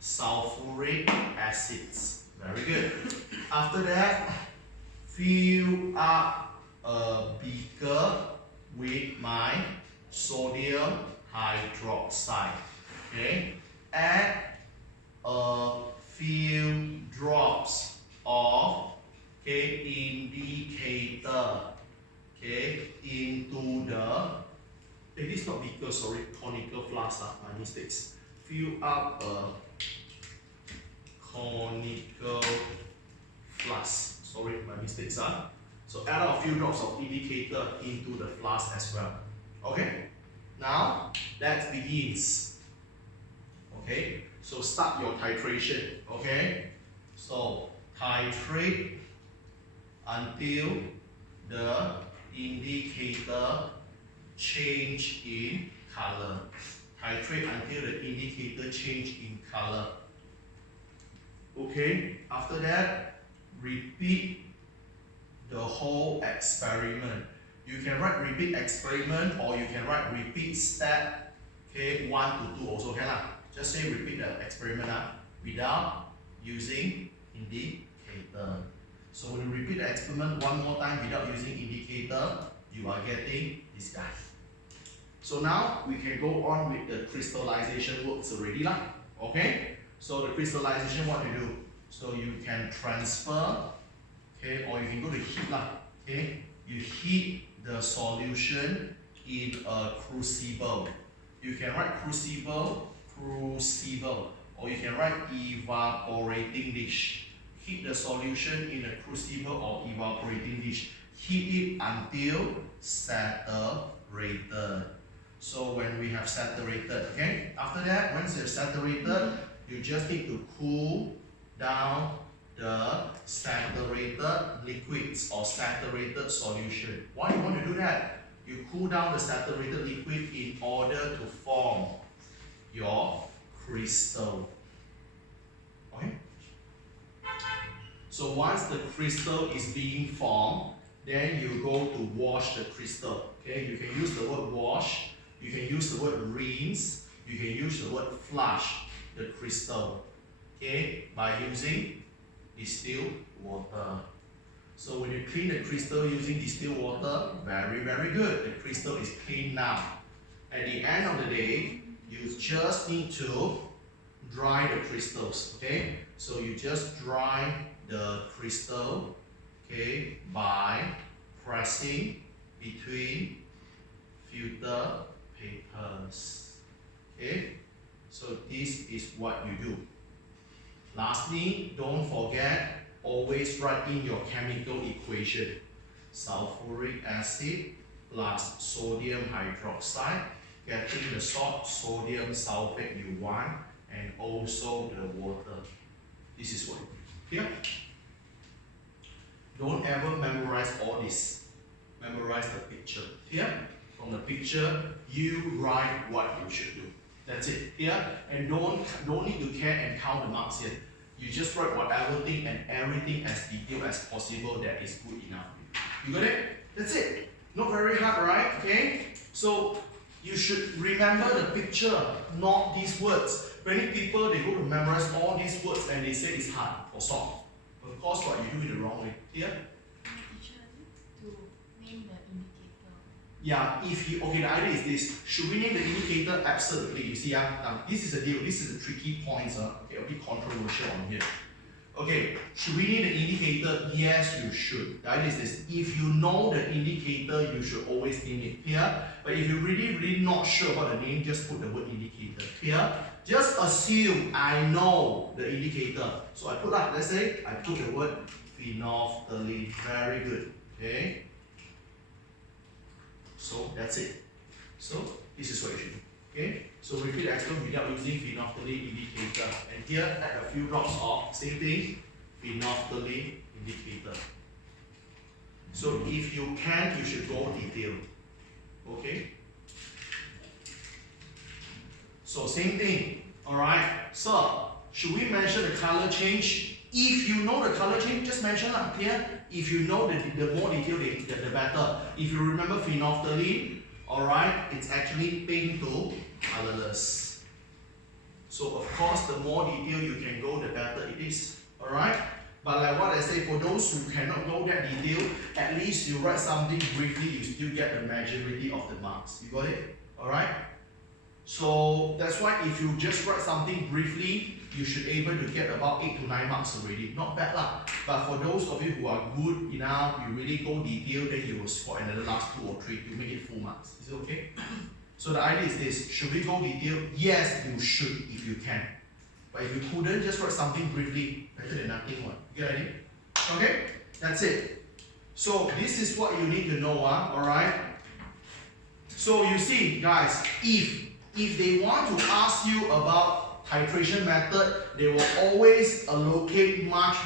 sulfuric acids. Very good. After that, fill up a beaker with my sodium hydroxide. Okay, add a few drops of indicator into the this is not beaker, sorry, conical flask, my mistakes. Fill up a conical flask. Sorry, my mistakes. So add a few drops of indicator into the flask as well. Okay, now that begins. Okay, so start your titration. Okay, so titrate until the indicator change in color. Titrate until the indicator change in color. Okay, after that, repeat the whole experiment. You can write repeat experiment or you can write repeat step. Okay, 1 to 2 also can. Just say repeat the experiment without using indicator. So when you repeat the experiment one more time without using indicator, you are getting this guy. So now we can go on with the crystallization works already lah. Okay? So the crystallization, what you do? So you can transfer, okay, or you can go to heat lah. Okay? You heat the solution in a crucible. You can write crucible, or you can write evaporating dish. Heat the solution in a crucible or evaporating dish. Heat it until saturated. So when we have saturated, okay? After that, once you have saturated, you just need to cool down the saturated liquids or saturated solution. Why do you want to do that? You cool down the saturated liquid in order to form your crystal. Okay? So once the crystal is being formed, then you go to wash the crystal. Okay? You can use the word wash, you can use the word rinse, you can use the word flush the crystal. Okay? By using distilled water. So when you clean the crystal using distilled water, very, very good. The crystal is clean now. At the end of the day, you just need to dry the crystals. Okay? So you just dry the crystal, okay, by pressing between filter papers. Okay? So this is what you do. Lastly, don't forget always write in your chemical equation. Sulfuric acid plus sodium hydroxide, getting the salt, sodium sulfate you want, and also the water. This is what you do. Here. Don't ever memorize all this. Memorize the picture. Here, from the picture, you write what you should do. That's it. Here, and don't need to care and count the marks here. You just write whatever thing and everything as detailed as possible that is good enough. You got it? That's it. Not very hard, right? Okay? So you should remember the picture, not these words. Many people, they go to memorize all these words and they say it's hard or soft. Of course, what you do it the wrong way. Yeah? Teacher, to name the indicator. Yeah, if you, okay, the idea is this. Should we name the indicator? Absolutely. You see, now this is the deal. This is the tricky points. Okay, a bit controversial on here. Okay, should we name the indicator? Yes, you should. The idea is this. If you know the indicator, you should always name it here. But if you're really not sure about the name, just put the word indicator here. Just assume I know the indicator. So I put that, let's say, I put the word phenolphthalein. Very good. Okay. So that's it. So this is what you should do. Okay. So repeat the experiment without using phenolphthalein indicator. And here add a few drops of same thing, phenolphthalein indicator. So if you can, you should go detailed. Okay. So same thing. Alright. So should we mention the color change? If you know the color change, just mention that here. If you know the more detail, the better. If you remember phenolphthalein, alright, it's actually pink to colorless. So of course, the more detail you can go, the better it is. Alright? But like what I say, for those who cannot go that detail, at least you write something briefly, you still get the majority of the marks. You got it? Alright? So that's why if you just write something briefly, you should be able to get about 8 to 9 marks already. Not bad lah. But for those of you who are good enough, you really go detail, then you will score another last 2 or 3 to make it full marks. Is it okay? So the idea is this. Should we go detail? Yes, you should if you can. But if you couldn't, just write something briefly. Better than nothing one. You get it? Okay? That's it. So this is what you need to know. Alright? So you see, guys, if they want to ask you about titration method, they will always allocate much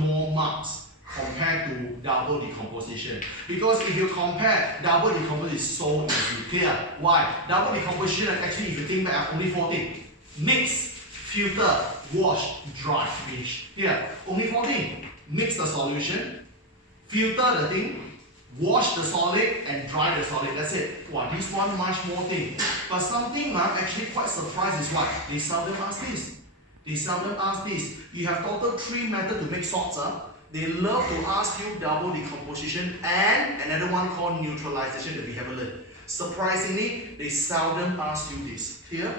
more marks compared to double decomposition. Because if you compare, double decomposition is so easy. Clear? Why? Double decomposition, actually, if you think back, only 4 things. Mix, filter, wash, dry, finish. Here, only 4 things. Mix the solution, filter the thing, wash the solid and dry the solid. That's it. Wow, this one much more thing. But something I'm actually quite surprised is what? They seldom ask this. They seldom ask this. You have total 3 methods to make salts. They love to ask you double decomposition and another one called neutralization that we haven't learned. Surprisingly, they seldom ask you this. Here,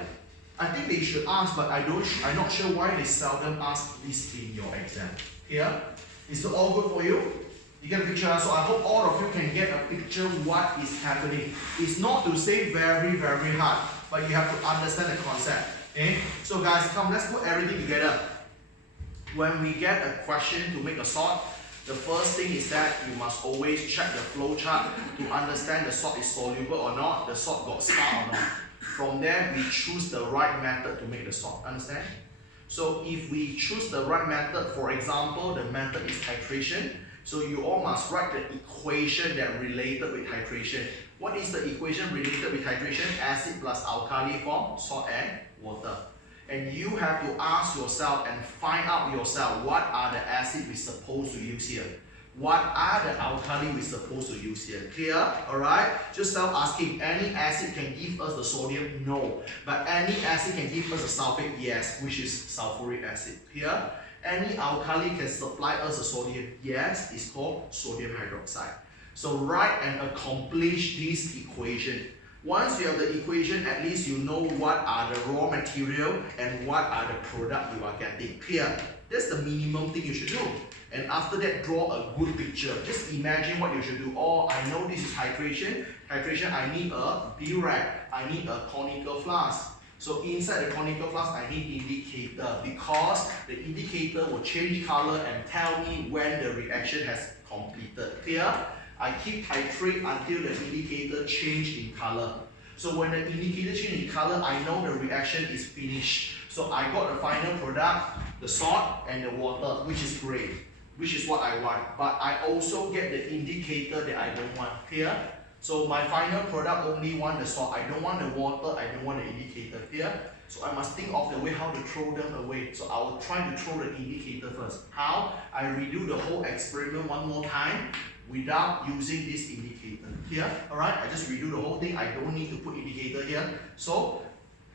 I think they should ask, but I'm not sure why they seldom ask this in your exam. Here, is it all good for you? You get a picture, so I hope all of you can get a picture what is happening. It's not to say very hard, but you have to understand the concept. Okay? So guys, come, let's put everything together. When we get a question to make a salt, the first thing is that you must always check the flow chart to understand the salt is soluble or not, the salt got star or not. From there, we choose the right method to make the salt. Understand? So if we choose the right method, for example, the method is titration. So you all must write the equation that related with titration. What is the equation related with titration? Acid plus alkali form salt and water. And you have to ask yourself and find out yourself what are the acids we're supposed to use here. What are the alkali we're supposed to use here? Clear? Alright? Just self-asking, any acid can give us the sodium? No. But any acid can give us the sulfate? Yes, which is sulfuric acid. Clear? Any alkali can supply us the sodium? Yes, it's called sodium hydroxide. So write and accomplish this equation. Once you have the equation, at least you know what are the raw material and what are the product you are getting. Clear? That's the minimum thing you should do. And after that, draw a good picture. Just imagine what you should do. Oh, I know this is titration. Titration, I need a B-rack. I need a conical flask. So inside the conical flask, I need indicator because the indicator will change color and tell me when the reaction has completed. Clear? I keep titrate until the indicator change in color. So when the indicator change in color, I know the reaction is finished. So I got the final product, the salt and the water, which is great, which is what I want. But I also get the indicator that I don't want. Clear? So my final product only want the salt. I don't want the water, I don't want the indicator. Clear? So I must think of the way how to throw them away. So I will try to throw the indicator first. How? I redo the whole experiment one more time without using this indicator. Here, alright, I just redo the whole thing. I don't need to put indicator here. So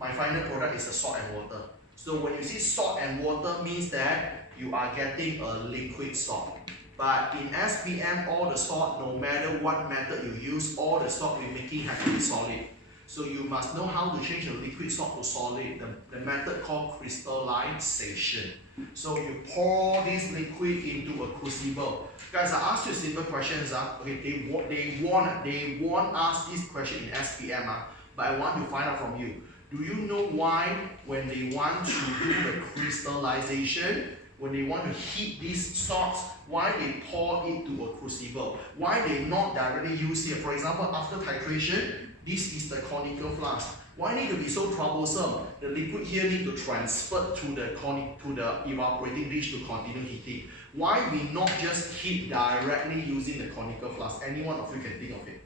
my final product is the salt and water. So when you see salt and water means that you are getting a liquid salt. But in SPM, all the salt, no matter what method you use, all the salt we're making has to be solid. So you must know how to change a liquid salt to solid, the method called crystallization. So you pour this liquid into a crucible. Guys, I asked you simple questions. Okay, they won't ask this question in SPM, but I want to find out from you. Do you know why when they want to do the crystallization, when they want to heat these salts, why they pour it to a crucible? Why they not directly use here? For example, after titration, this is the conical flask. Why need to be so troublesome? The liquid here need to transfer to the evaporating dish to continue heating. Why we not just heat directly using the conical flask? Any one of you can think of it.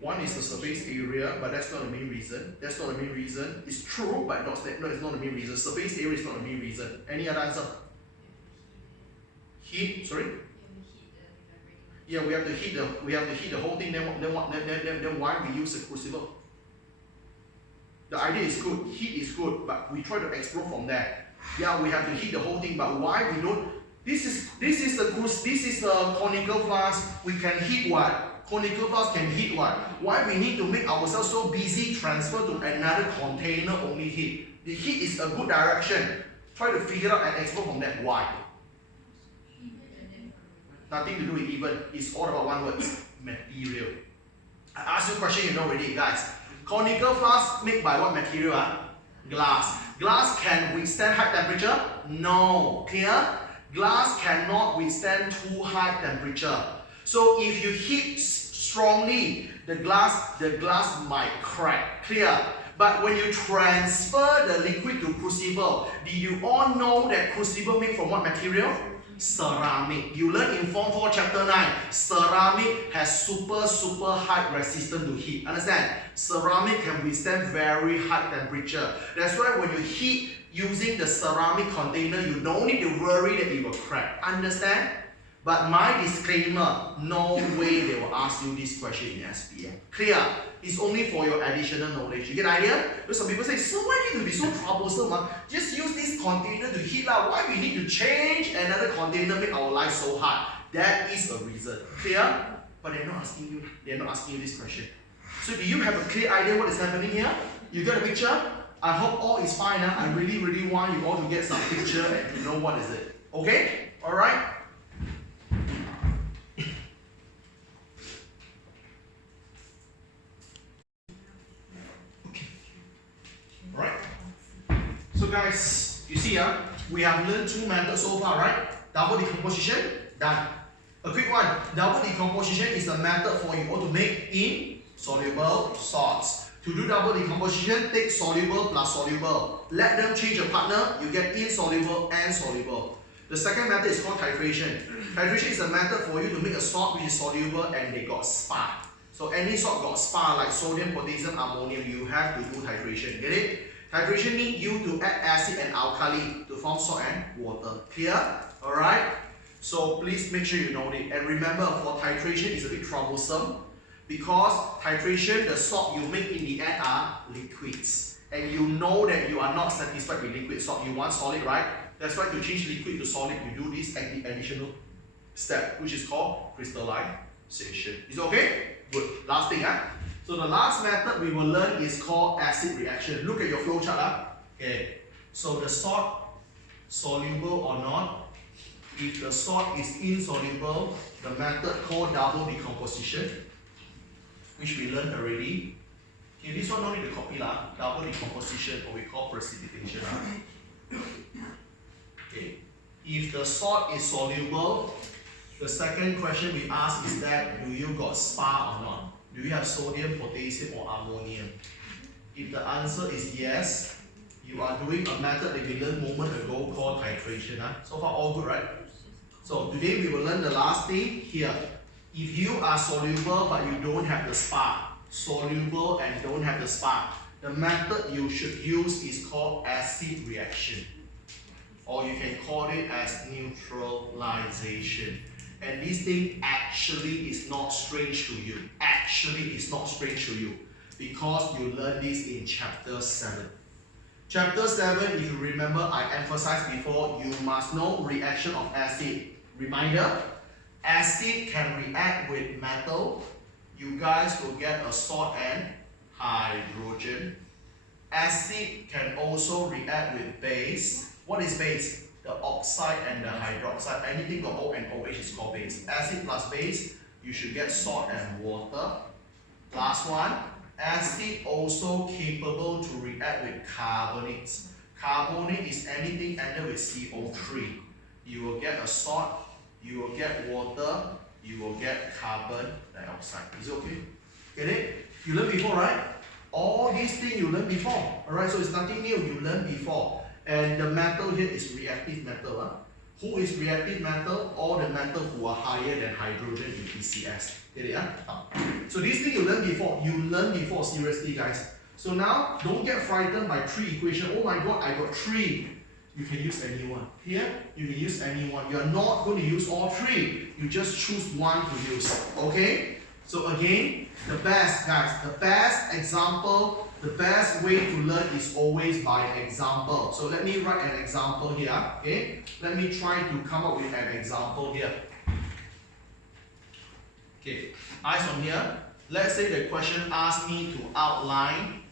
One is the surface area, but that's not the main reason. That's not the main reason. It's true, but it's not the main reason. Surface area is not the main reason. Any other answer? Heat, sorry? Yeah, we have to heat the whole thing. Then why we use a crucible? The idea is good, heat is good, but we try to explore from there. Yeah, we have to heat the whole thing, but why we don't? This is the conical flask. We can heat what? Conical flask can heat what? Why we need to make ourselves so busy transfer to another container only heat? The heat is a good direction. Try to figure out and explore from that. Why? Nothing to do with even. It's all about one word. Material. I asked you a question you know already, guys. Conical flask made by what material? Glass. Glass can withstand high temperature? No. Clear? Glass cannot withstand too high temperature. So if you heat strongly, the glass might crack. Clear? But when you transfer the liquid to crucible, did you all know that crucible made from what material? Ceramic. You learn in Form 4 Chapter 9. Ceramic has super high resistance to heat. Understand? Ceramic can withstand very high temperature. That's why when you heat using the ceramic container, you don't need to worry that it will crack. Understand? But my disclaimer, no way they will ask you this question in SPM. Clear? It's only for your additional knowledge. You get the idea? Because some people say, so why need to be so troublesome? Just use this container to heat. Why we need to change another container, make our life so hard? That is a reason. Clear? But they're not asking you this question. So do you have a clear idea what is happening here? You got a picture? I hope all is fine. I really want you all to get some picture and to know what is it. Okay? Alright? Alright? So guys, you see we have learned two methods so far, right? Double decomposition, done. A quick one. Double decomposition is the method for you all to make insoluble salts. To do double decomposition, take soluble plus soluble. Let them change your partner, you get insoluble and soluble. The second method is called titration. Titration is a method for you to make a salt which is soluble and they got spa. So any salt got spa like sodium, potassium, ammonium, you have to do titration. Get it? Titration needs you to add acid and alkali to form salt and water. Clear? Alright? So please make sure you know it. And remember, for titration is a bit troublesome because titration, the salt you make in the end are liquids. And you know that you are not satisfied with liquid salt. You want solid, right? That's why to change liquid to solid, you do this additional step, which is called crystallization. Is it okay? Good. Last thing. So the last method we will learn is called acid reaction. Look at your flow chart. Okay. So the salt, soluble or not, if the salt is insoluble, the method called double decomposition, which we learned already. Okay, this one no need to copy lah. Double decomposition, or we call precipitation. Okay, if the salt is soluble, the second question we ask is that do you got SPA or not? Do you have sodium, potassium, or ammonium? If the answer is yes, you are doing a method that we learned a moment ago called titration. So far all good, right? So today we will learn the last thing here. If you are soluble but you don't have the SPA, soluble and don't have the SPA, the method you should use is called acid reaction. Or you can call it as neutralization. And this thing actually is not strange to you. Actually, it's not strange to you. Because you learned this in chapter 7. Chapter 7, if you remember, I emphasized before, you must know reaction of acid. Reminder, acid can react with metal. You guys will get a salt and hydrogen. Acid can also react with base. What is base? The oxide and the hydroxide. Anything got O and OH is called base. Acid plus base, you should get salt and water. Last one, acid also capable to react with carbonates. Carbonate is anything ended with CO3. You will get a salt, you will get water, you will get carbon dioxide. Is it okay? Get it? You learned before, right? All these things you learned before. Alright, so it's nothing new, you learned before. And the metal here is reactive metal. Who is reactive metal? All the metal who are higher than hydrogen in PCS. Get it? So this thing you learned before. You learned before, seriously guys. So now, don't get frightened by 3 equations. Oh my god, I got 3. You can use any one. Here, you can use any one. You are not going to use all 3. You just choose one to use. Okay? So again, the best, guys, the best example, the best way to learn is always by example. So let me write an example here. Okay? Let me try to come up with an example here. Okay, eyes on here. Let's say the question asks me to outline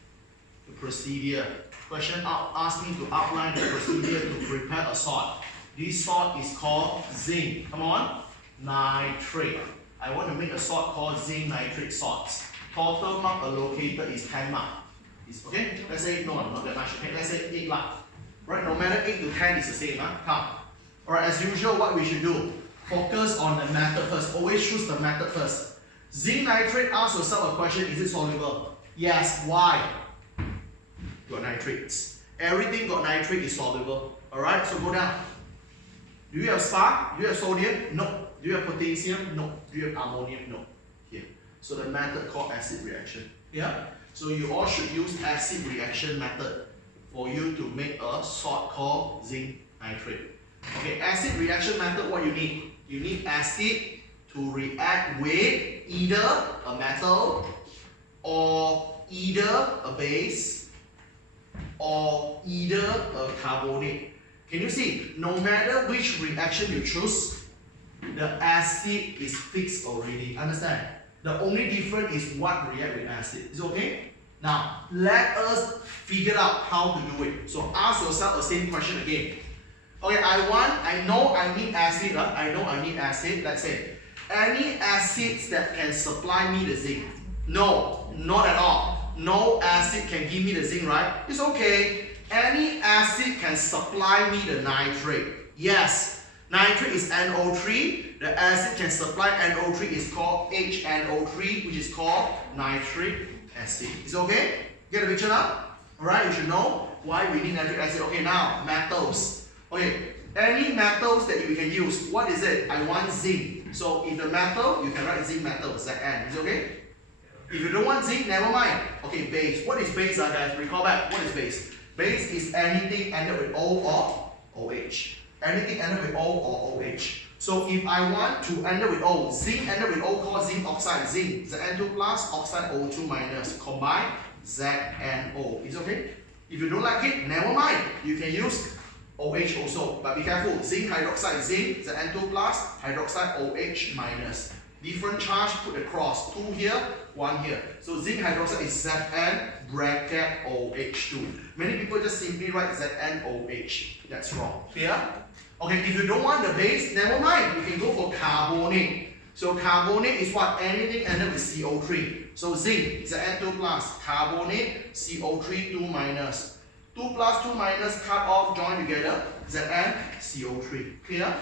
the procedure. Question asks me to outline the procedure to prepare a salt. This salt is called zinc. Come on, nitrate. I want to make a salt called zinc nitrate salts. Total mark allocated is 10 mark. Okay? Let's say, no, not that much. Okay, let's say 8 mark. Right? No matter 8 to 10 is the same. Come. Alright, as usual, what we should do? Focus on the method first. Always choose the method first. Zinc nitrate, ask yourself a question, is it soluble? Yes. Why? Got nitrates. Everything got nitrate is soluble. Alright, so go down. Do you have SPA? Do you have sodium? No. Do you have potassium? No. Do you have ammonium? No. Here. So the method called acid reaction. Yeah? So you all should use acid reaction method for you to make a salt called zinc nitrate. Okay, acid reaction method, what you need? You need acid to react with either a metal or either a base or either a carbonate. Can you see? No matter which reaction you choose, the acid is fixed already. Understand? The only difference is what react with acid. Is it okay? Now, let us figure out how to do it. So ask yourself the same question again. Okay, I know I need acid. I know I need acid. Let's say, any acids that can supply me the zinc? No, not at all. No acid can give me the zinc, right? It's okay. Any acid can supply me the nitrate. Yes. Nitrate is NO3. The acid can supply NO3 is called HNO3, which is called nitric acid. Is it okay? Get the picture now? Alright, you should know why we need nitric acid. Okay, now metals. Okay, any metals that you can use. What is it? I want zinc. So if the metal, you can write zinc metal, Zn. Is it okay? If you don't want zinc, never mind. Okay, base. What is base, guys? Recall back. What is base? Base is anything ended with O or OH. Anything ended with O or OH. So if I want to end with O, zinc ended with O called zinc oxide, zinc, Zn2 plus, oxide O2 minus, combine ZnO. Is it okay? If you don't like it, never mind. You can use OH also, but be careful. Zinc hydroxide, zinc, Zn2 plus, hydroxide OH minus. Different charge, put the cross. 2 here, 1 here. So zinc hydroxide is Zn bracket OH2. Many people just simply write ZnOH. That's wrong. Clear? Okay, if you don't want the base, never mind. You can go for carbonate. So carbonate is what? Anything ended with CO3. So zinc is an N2 plus. Carbonate, CO3, 2 minus. 2 plus, 2 minus, cut off, join together. Zn, CO3. Clear?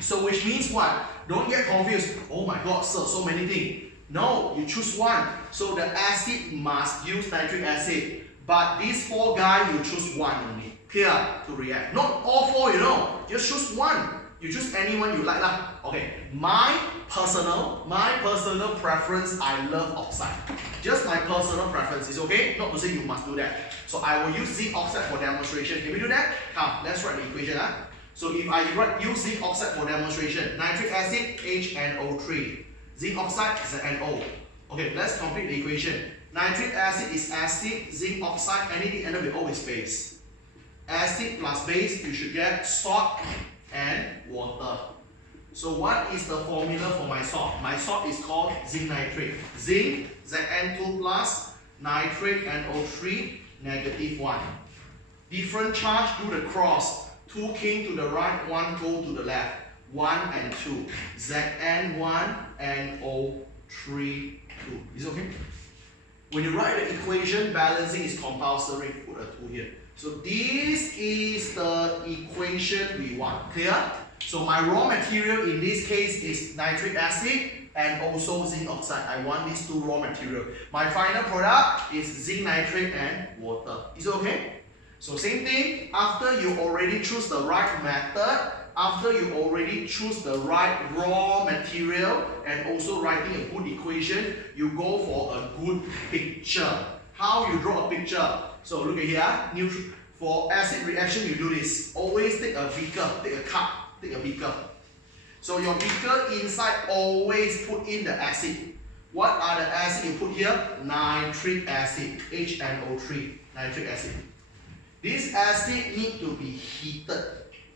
So which means what? Don't get confused. Oh my god, sir, so many things. No, you choose one. So the acid must use nitric acid. But these 4 guys, you choose one only. Clear? To react. Not all 4, you know. Just choose one. You choose anyone you like lah. Okay. My personal preference, I love oxide. Just my personal preference is okay. Not to say you must do that. So I will use zinc oxide for demonstration. Can we do that? Come, let's write the equation. So if I use zinc oxide for demonstration, nitric acid HNO3. Zinc oxide is an NO. Okay, let's complete the equation. Nitric acid is acid, zinc oxide, anything ended with O is base. Acid plus base, you should get salt and water. So what is the formula for my salt? My salt is called zinc nitrate. Zinc, Zn2 plus, nitrate, NO3, -1. Different charge, do the cross. 2 came to the right, 1 go to the left. 1 and 2. Zn1, NO3, 2. Is it okay? When you write the equation, balancing is compulsory. Put a 2 here. So this is the equation we want. Clear? So my raw material in this case is nitric acid and also zinc oxide. I want these 2 raw material. My final product is zinc nitrate and water. Is it okay? So same thing, after you already choose the right method, after you already choose the right raw material and also writing a good equation, you go for a good picture. How you draw a picture? So look at here, for acid reaction you do this. Always take a beaker, take a cup, take a beaker. So your beaker inside always put in the acid. What are the acid you put here? Nitric acid, HNO3, nitric acid. This acid need to be heated.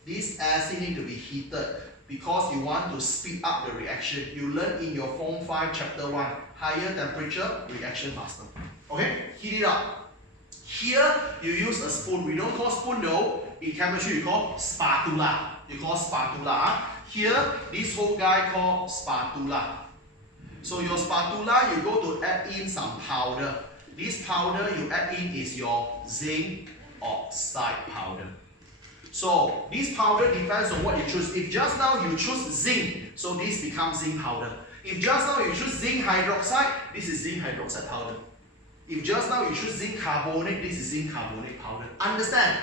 This acid need to be heated because you want to speed up the reaction. You learn in your Form 5 Chapter 1, higher temperature, reaction faster. Okay, heat it up. Here, you use a spoon. We don't call spoon though. In chemistry, you call spatula. You call spatula. Here, this whole guy called spatula. So your spatula, you go to add in some powder. This powder you add in is your zinc oxide powder. So this powder depends on what you choose. If just now you choose zinc, so this becomes zinc powder. If just now you choose zinc hydroxide, this is zinc hydroxide powder. If just now you choose zinc carbonate, this is zinc carbonate powder. Understand?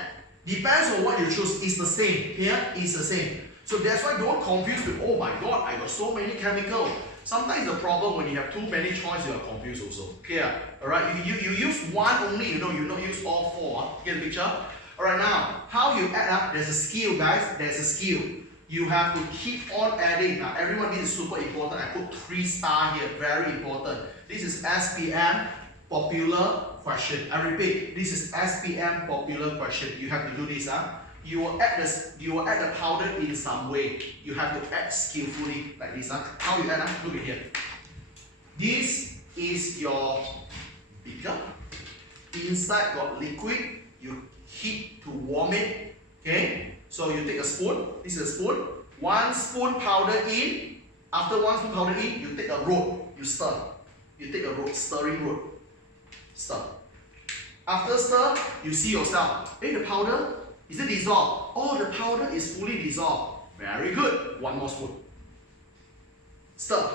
Depends on what you choose. It's the same. Here is the same. So that's why don't confuse with, oh my god, I got so many chemicals. Sometimes the problem when you have too many choices, you are confused also. Clear? Alright, you use one only, you not use all 4. Get the picture? Alright, now, how you add up? There's a skill, guys. There's a skill. You have to keep on adding. Now, everyone, this is super important. I put 3 stars here. Very important. This is SPM popular question. I repeat, this is SPM popular question. You have to do this. You will add the powder in some way. You have to add skillfully like this. How you add? Look at here. This is your beaker. Inside got liquid. You heat to warm it. Okay. So you take a spoon. This is a spoon. 1 spoon powder in. After 1 spoon powder in, you take a rod. You stir. You take a rod, stirring rod. Stir. After stir, you see yourself. Hey, the powder. Is it dissolved? Oh, the powder is fully dissolved. Very good. 1 more spoon. Stir.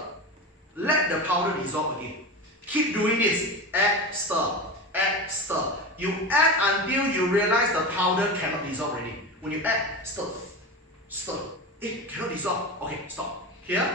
Let the powder dissolve again. Keep doing this. Add, stir. Add, stir. You add until you realize the powder cannot dissolve already. When you add, stir. Stir. It cannot dissolve. Okay, stop. Here.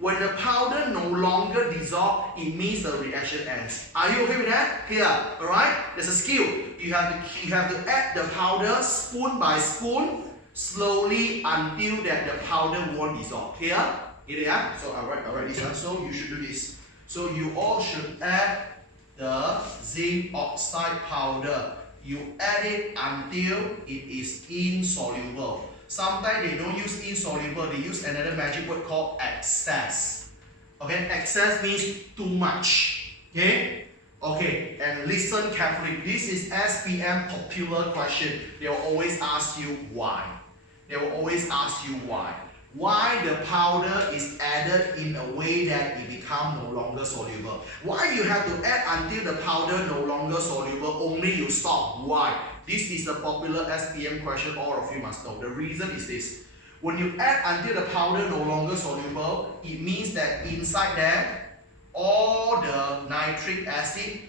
When the powder no longer dissolves, it means the reaction ends. Are you okay with that? Here, alright? There's a skill. You have to add the powder spoon by spoon, slowly until that the powder won't dissolve. Here, yeah. So I write this one. So you should do this. So you all should add the zinc oxide powder. You add it until it is insoluble. Sometimes they don't use insoluble, they use another magic word called excess. Okay, excess means too much. Okay? Okay, and listen carefully. This is SPM popular question. They will always ask you why. They will always ask you why. why the powder is added in a way that it becomes no longer soluble. Why you have to add until the powder no longer soluble, only you stop. Why? This is a popular SPM question all of you must know. The reason is this. When you add until the powder no longer soluble, it means that inside there, all the nitric acid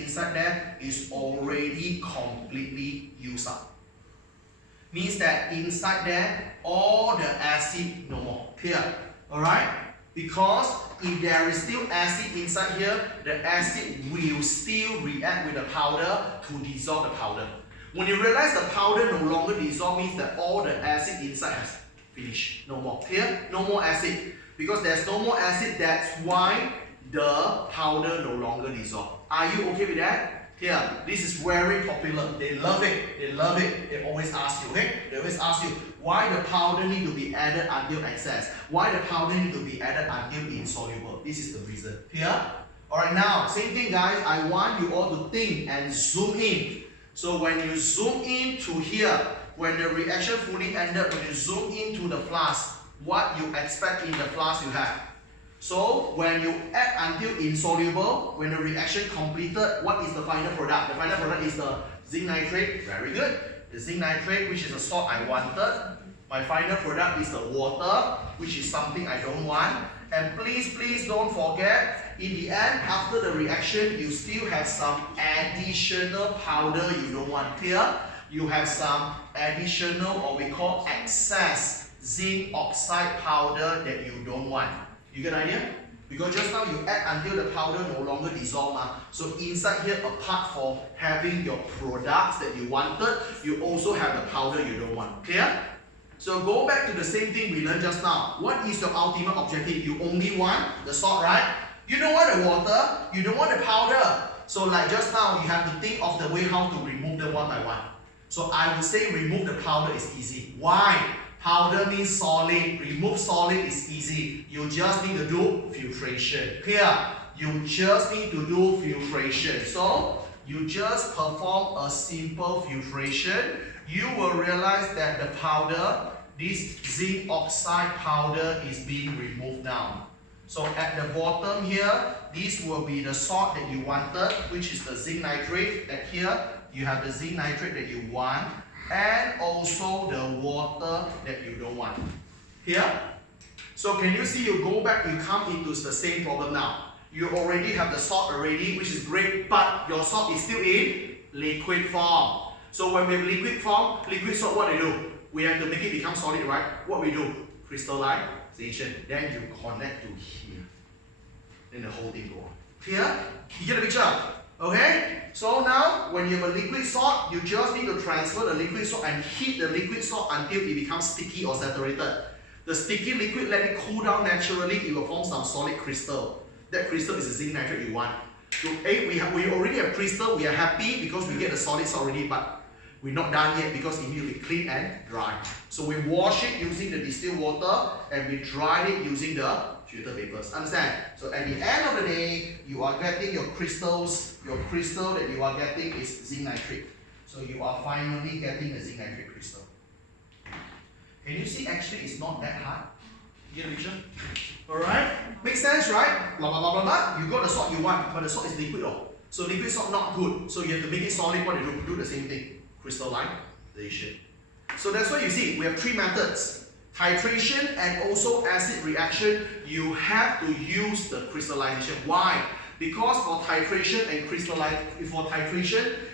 inside there is already completely used up. Means that inside there, all the acid no more. Clear? Alright? Because if there is still acid inside here, the acid will still react with the powder to dissolve the powder. When you realize the powder no longer dissolve, means that all the acid inside has finished. No more. Clear? No more acid. Because there's no more acid, that's why the powder no longer dissolve. Are you okay with that? Here, this is very popular. They love it. They love it. They always ask you, okay? They always ask you, why the powder need to be added until excess? Why the powder need to be added until insoluble? This is the reason. Here? Alright, now, same thing guys. I want you all to think and zoom in. So when you zoom in to here, when the reaction fully ended, when you zoom into the flask, what you expect in the flask you have. So when you add until insoluble, when the reaction completed, what is the final product? The final product is the zinc nitrate. Very good. The zinc nitrate, which is the salt I wanted. My final product is the water, which is something I don't want. And please don't forget, in the end, after the reaction, you still have some additional powder you don't want. Clear? You have some additional, or we call excess zinc oxide powder that you don't want. You get an idea? Because just now you add until the powder no longer dissolve. So inside here, apart from having your products that you wanted, you also have the powder you don't want. Clear? So go back to the same thing we learned just now. What is your ultimate objective? You only want the salt, right? You don't want the water, you don't want the powder. So like just now, you have to think of the way how to remove them one by one. So I would say remove the powder is easy. Why? Powder means solid. Remove solid is easy. You just need to do filtration. Clear? You just need to do filtration. So you just perform a simple filtration. You will realize that the powder, this zinc oxide powder, is being removed now. So at the bottom here, this will be the salt that you wanted, which is the zinc nitrate. At here, you have the zinc nitrate that you want, and also the water that you don't want. Here. So can you see, you go back, you come into the same problem now. You already have the salt already, which is great, but your salt is still in liquid form. So when we have liquid form, liquid salt, what do? We have to make it become solid, right? What we do? Crystallization. Then you connect to here. Then the whole thing go on. Clear? You get the picture? Okay? So now, when you have a liquid salt, you just need to transfer the liquid salt and heat the liquid salt until it becomes sticky or saturated. The sticky liquid, let it cool down naturally, it will form some solid crystal. That crystal is the zinc nitrate you want. So we already have crystal, we are happy because we get the solids already, but we're not done yet because it needs to be clean and dry. So we wash it using the distilled water and we dry it using the filter papers. Understand? So at the end of the day, you are getting your crystals. Your crystal that you are getting is zinc nitrate. So you are finally getting the zinc nitrate crystal. Can you see actually it's not that hard? You get the picture? Alright? Makes sense, right? Blah blah blah blah blah. You got the salt you want, but the salt is liquid though. So liquid salt not good. So you have to make it solid. What do you do? Do the same thing. Crystallization. So that's why you see we have three methods. Titration and also acid reaction, you have to use the crystallization. Why? Because for titration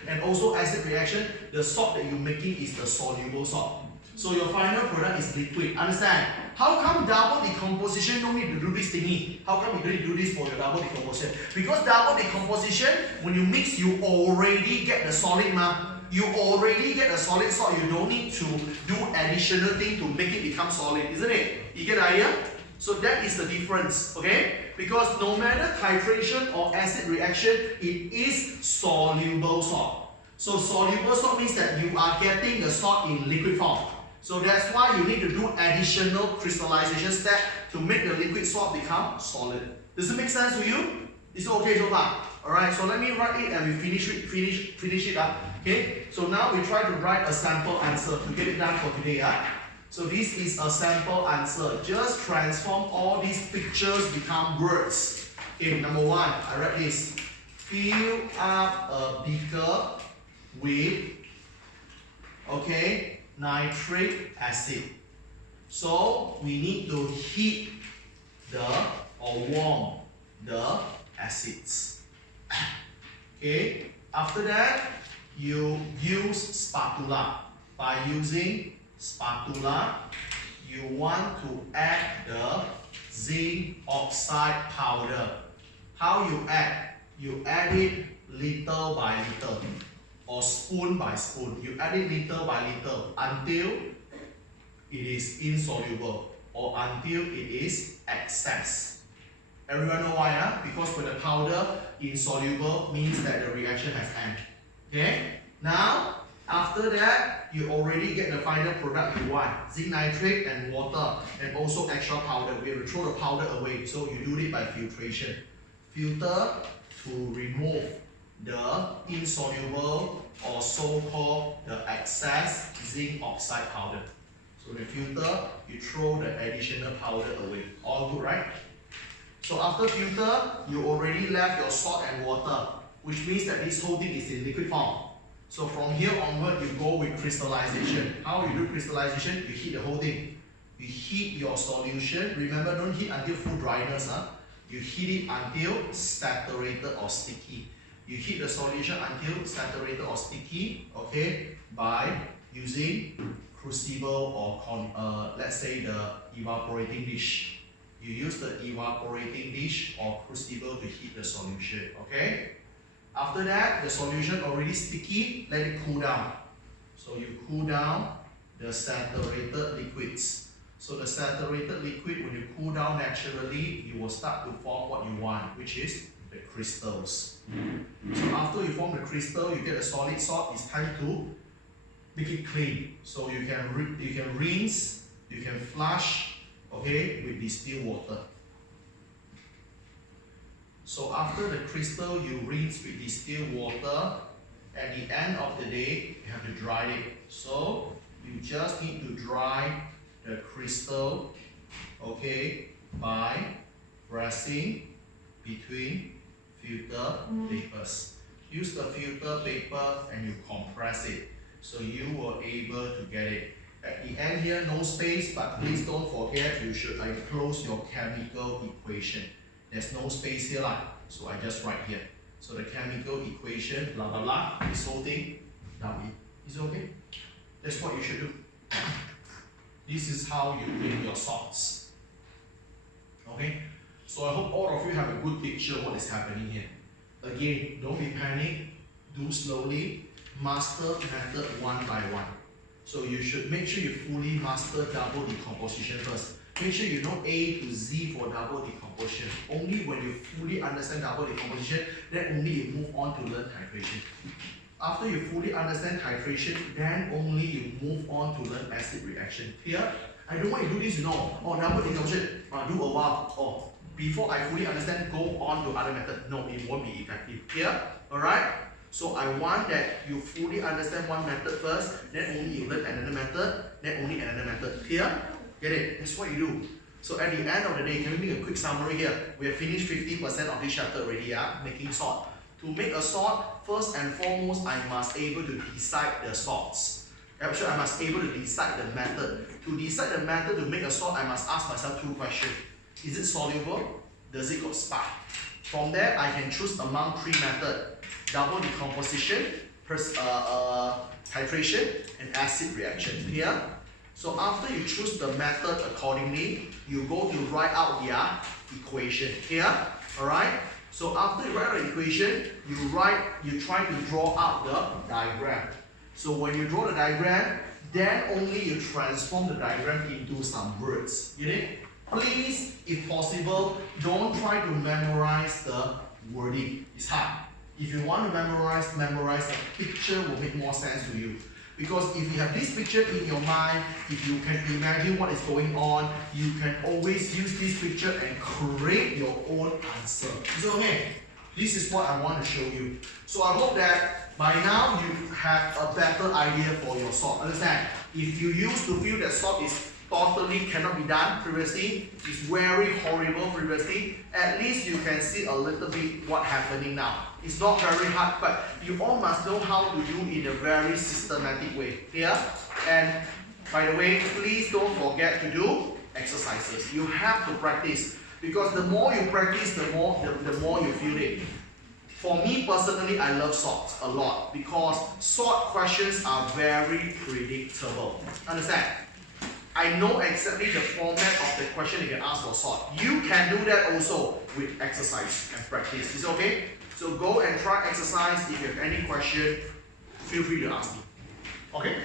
and also acid reaction, the salt that you're making is the soluble salt. So your final product is liquid. Understand? How come double decomposition don't need to do this thingy? How come you don't need to do this for your double decomposition? Because double decomposition, when you mix, you already get the solid You already get a solid salt. You don't need to do additional thing to make it become solid, isn't it? You get the idea? So that is the difference, okay? Because no matter titration or acid reaction, it is soluble salt. So soluble salt means that you are getting the salt in liquid form. So that's why you need to do additional crystallization step to make the liquid salt become solid. Does it make sense to you? Is it okay so far? Alright, so let me write it and we finish it up. Okay, so now we try to write a sample answer to get it done for today. So this is a sample answer. Just transform all these pictures become words. Okay, number one, I read this. Fill up a beaker with, okay, nitric acid. So we need to heat or warm the acids. Okay, after that, you use spatula. By using spatula, you want to add the zinc oxide powder. How you add? You add it little by little or spoon by spoon. You add it little by little until it is insoluble or until it is excess. Everyone know why? Huh? Because when the powder insoluble means that the reaction has ended. Okay? Now, after that, you already get the final product you want. Zinc nitrate and water and also extra powder. We have to throw the powder away. So you do it by filtration. Filter to remove the insoluble or so-called the excess zinc oxide powder. So the filter, you throw the additional powder away. All good, right? So after filter, you already left your salt and water, which means that this whole thing is in liquid form. So from here onward, you go with crystallization. How you do crystallization? You heat the whole thing. You heat your solution. Remember, don't heat until full dryness. Huh? You heat it until saturated or sticky. You heat the solution until saturated or sticky, okay, by using crucible or let's say the evaporating dish. You use the evaporating dish or crucible to heat the solution, okay? After that, the solution already sticky, let it cool down. So you cool down the saturated liquids. So the saturated liquid, when you cool down naturally, you will start to form what you want, which is the crystals. So after you form the crystal, you get a solid salt, it's time to make it clean. So you can rinse, you can flush, okay, with distilled water. So after the crystal, you rinse with distilled water. At the end of the day, you have to dry it. So you just need to dry the crystal, okay, by pressing between filter papers. Use the filter paper and you compress it. So you were able to get it. At the end here, no space, but please don't forget you should enclose your chemical equation. There's no space here, so I just write here. So the chemical equation, blah blah blah, this whole thing, dump it. Is it okay? That's what you should do. This is how you make your salts. Okay? So I hope all of you have a good picture of what is happening here. Again, don't be panicked, do slowly, master method one by one. So you should make sure you fully master double decomposition first. Make sure you know A to Z for double decomposition. Only when you fully understand double decomposition, then only you move on to learn titration. After you fully understand titration, then only you move on to learn acid reaction. Here, I don't want you to do this, you know. Oh, double decomposition, do a while. Oh, before I fully understand, go on to other method. No, it won't be effective. Here, alright? So I want that you fully understand one method first, then only you learn another method, then only another method. Here, get it? That's what you do. So at the end of the day, can we make a quick summary here? We have finished 50% of this chapter already, making salt. To make a salt, first and foremost, I must able to decide the salts. Actually, I must able to decide the method. To decide the method to make a salt, I must ask myself two questions. Is it soluble? Does it got spark? From there, I can choose among three methods. Double decomposition, titration, and acid reaction. Here. So after you choose the method accordingly, you go to write out their equation. Here. Alright? So after you write out the equation, you try to draw out the diagram. So when you draw the diagram, then only you transform the diagram into some words. Get it? Please, if possible, don't try to memorize the wording. It's hard. If you want to memorize the picture will make more sense to you. Because if you have this picture in your mind, if you can imagine what is going on, you can always use this picture and create your own answer. Is it okay? This is what I want to show you. So I hope that by now you have a better idea for your salt. Understand? If you used to feel that sort is totally cannot be done previously, it's very horrible previously, at least you can see a little bit what happening now. It's not very hard, but you all must know how to do in a very systematic way. Here, and by the way, please don't forget to do exercises. You have to practice, because the more you practice, the more you feel it. For me personally, I love sorts a lot because sort questions are very predictable. Understand? I know exactly the format of the question you can ask for sort. You can do that also with exercise and practice. Is it okay? So go and try exercise. If you have any question, feel free to ask me. Okay?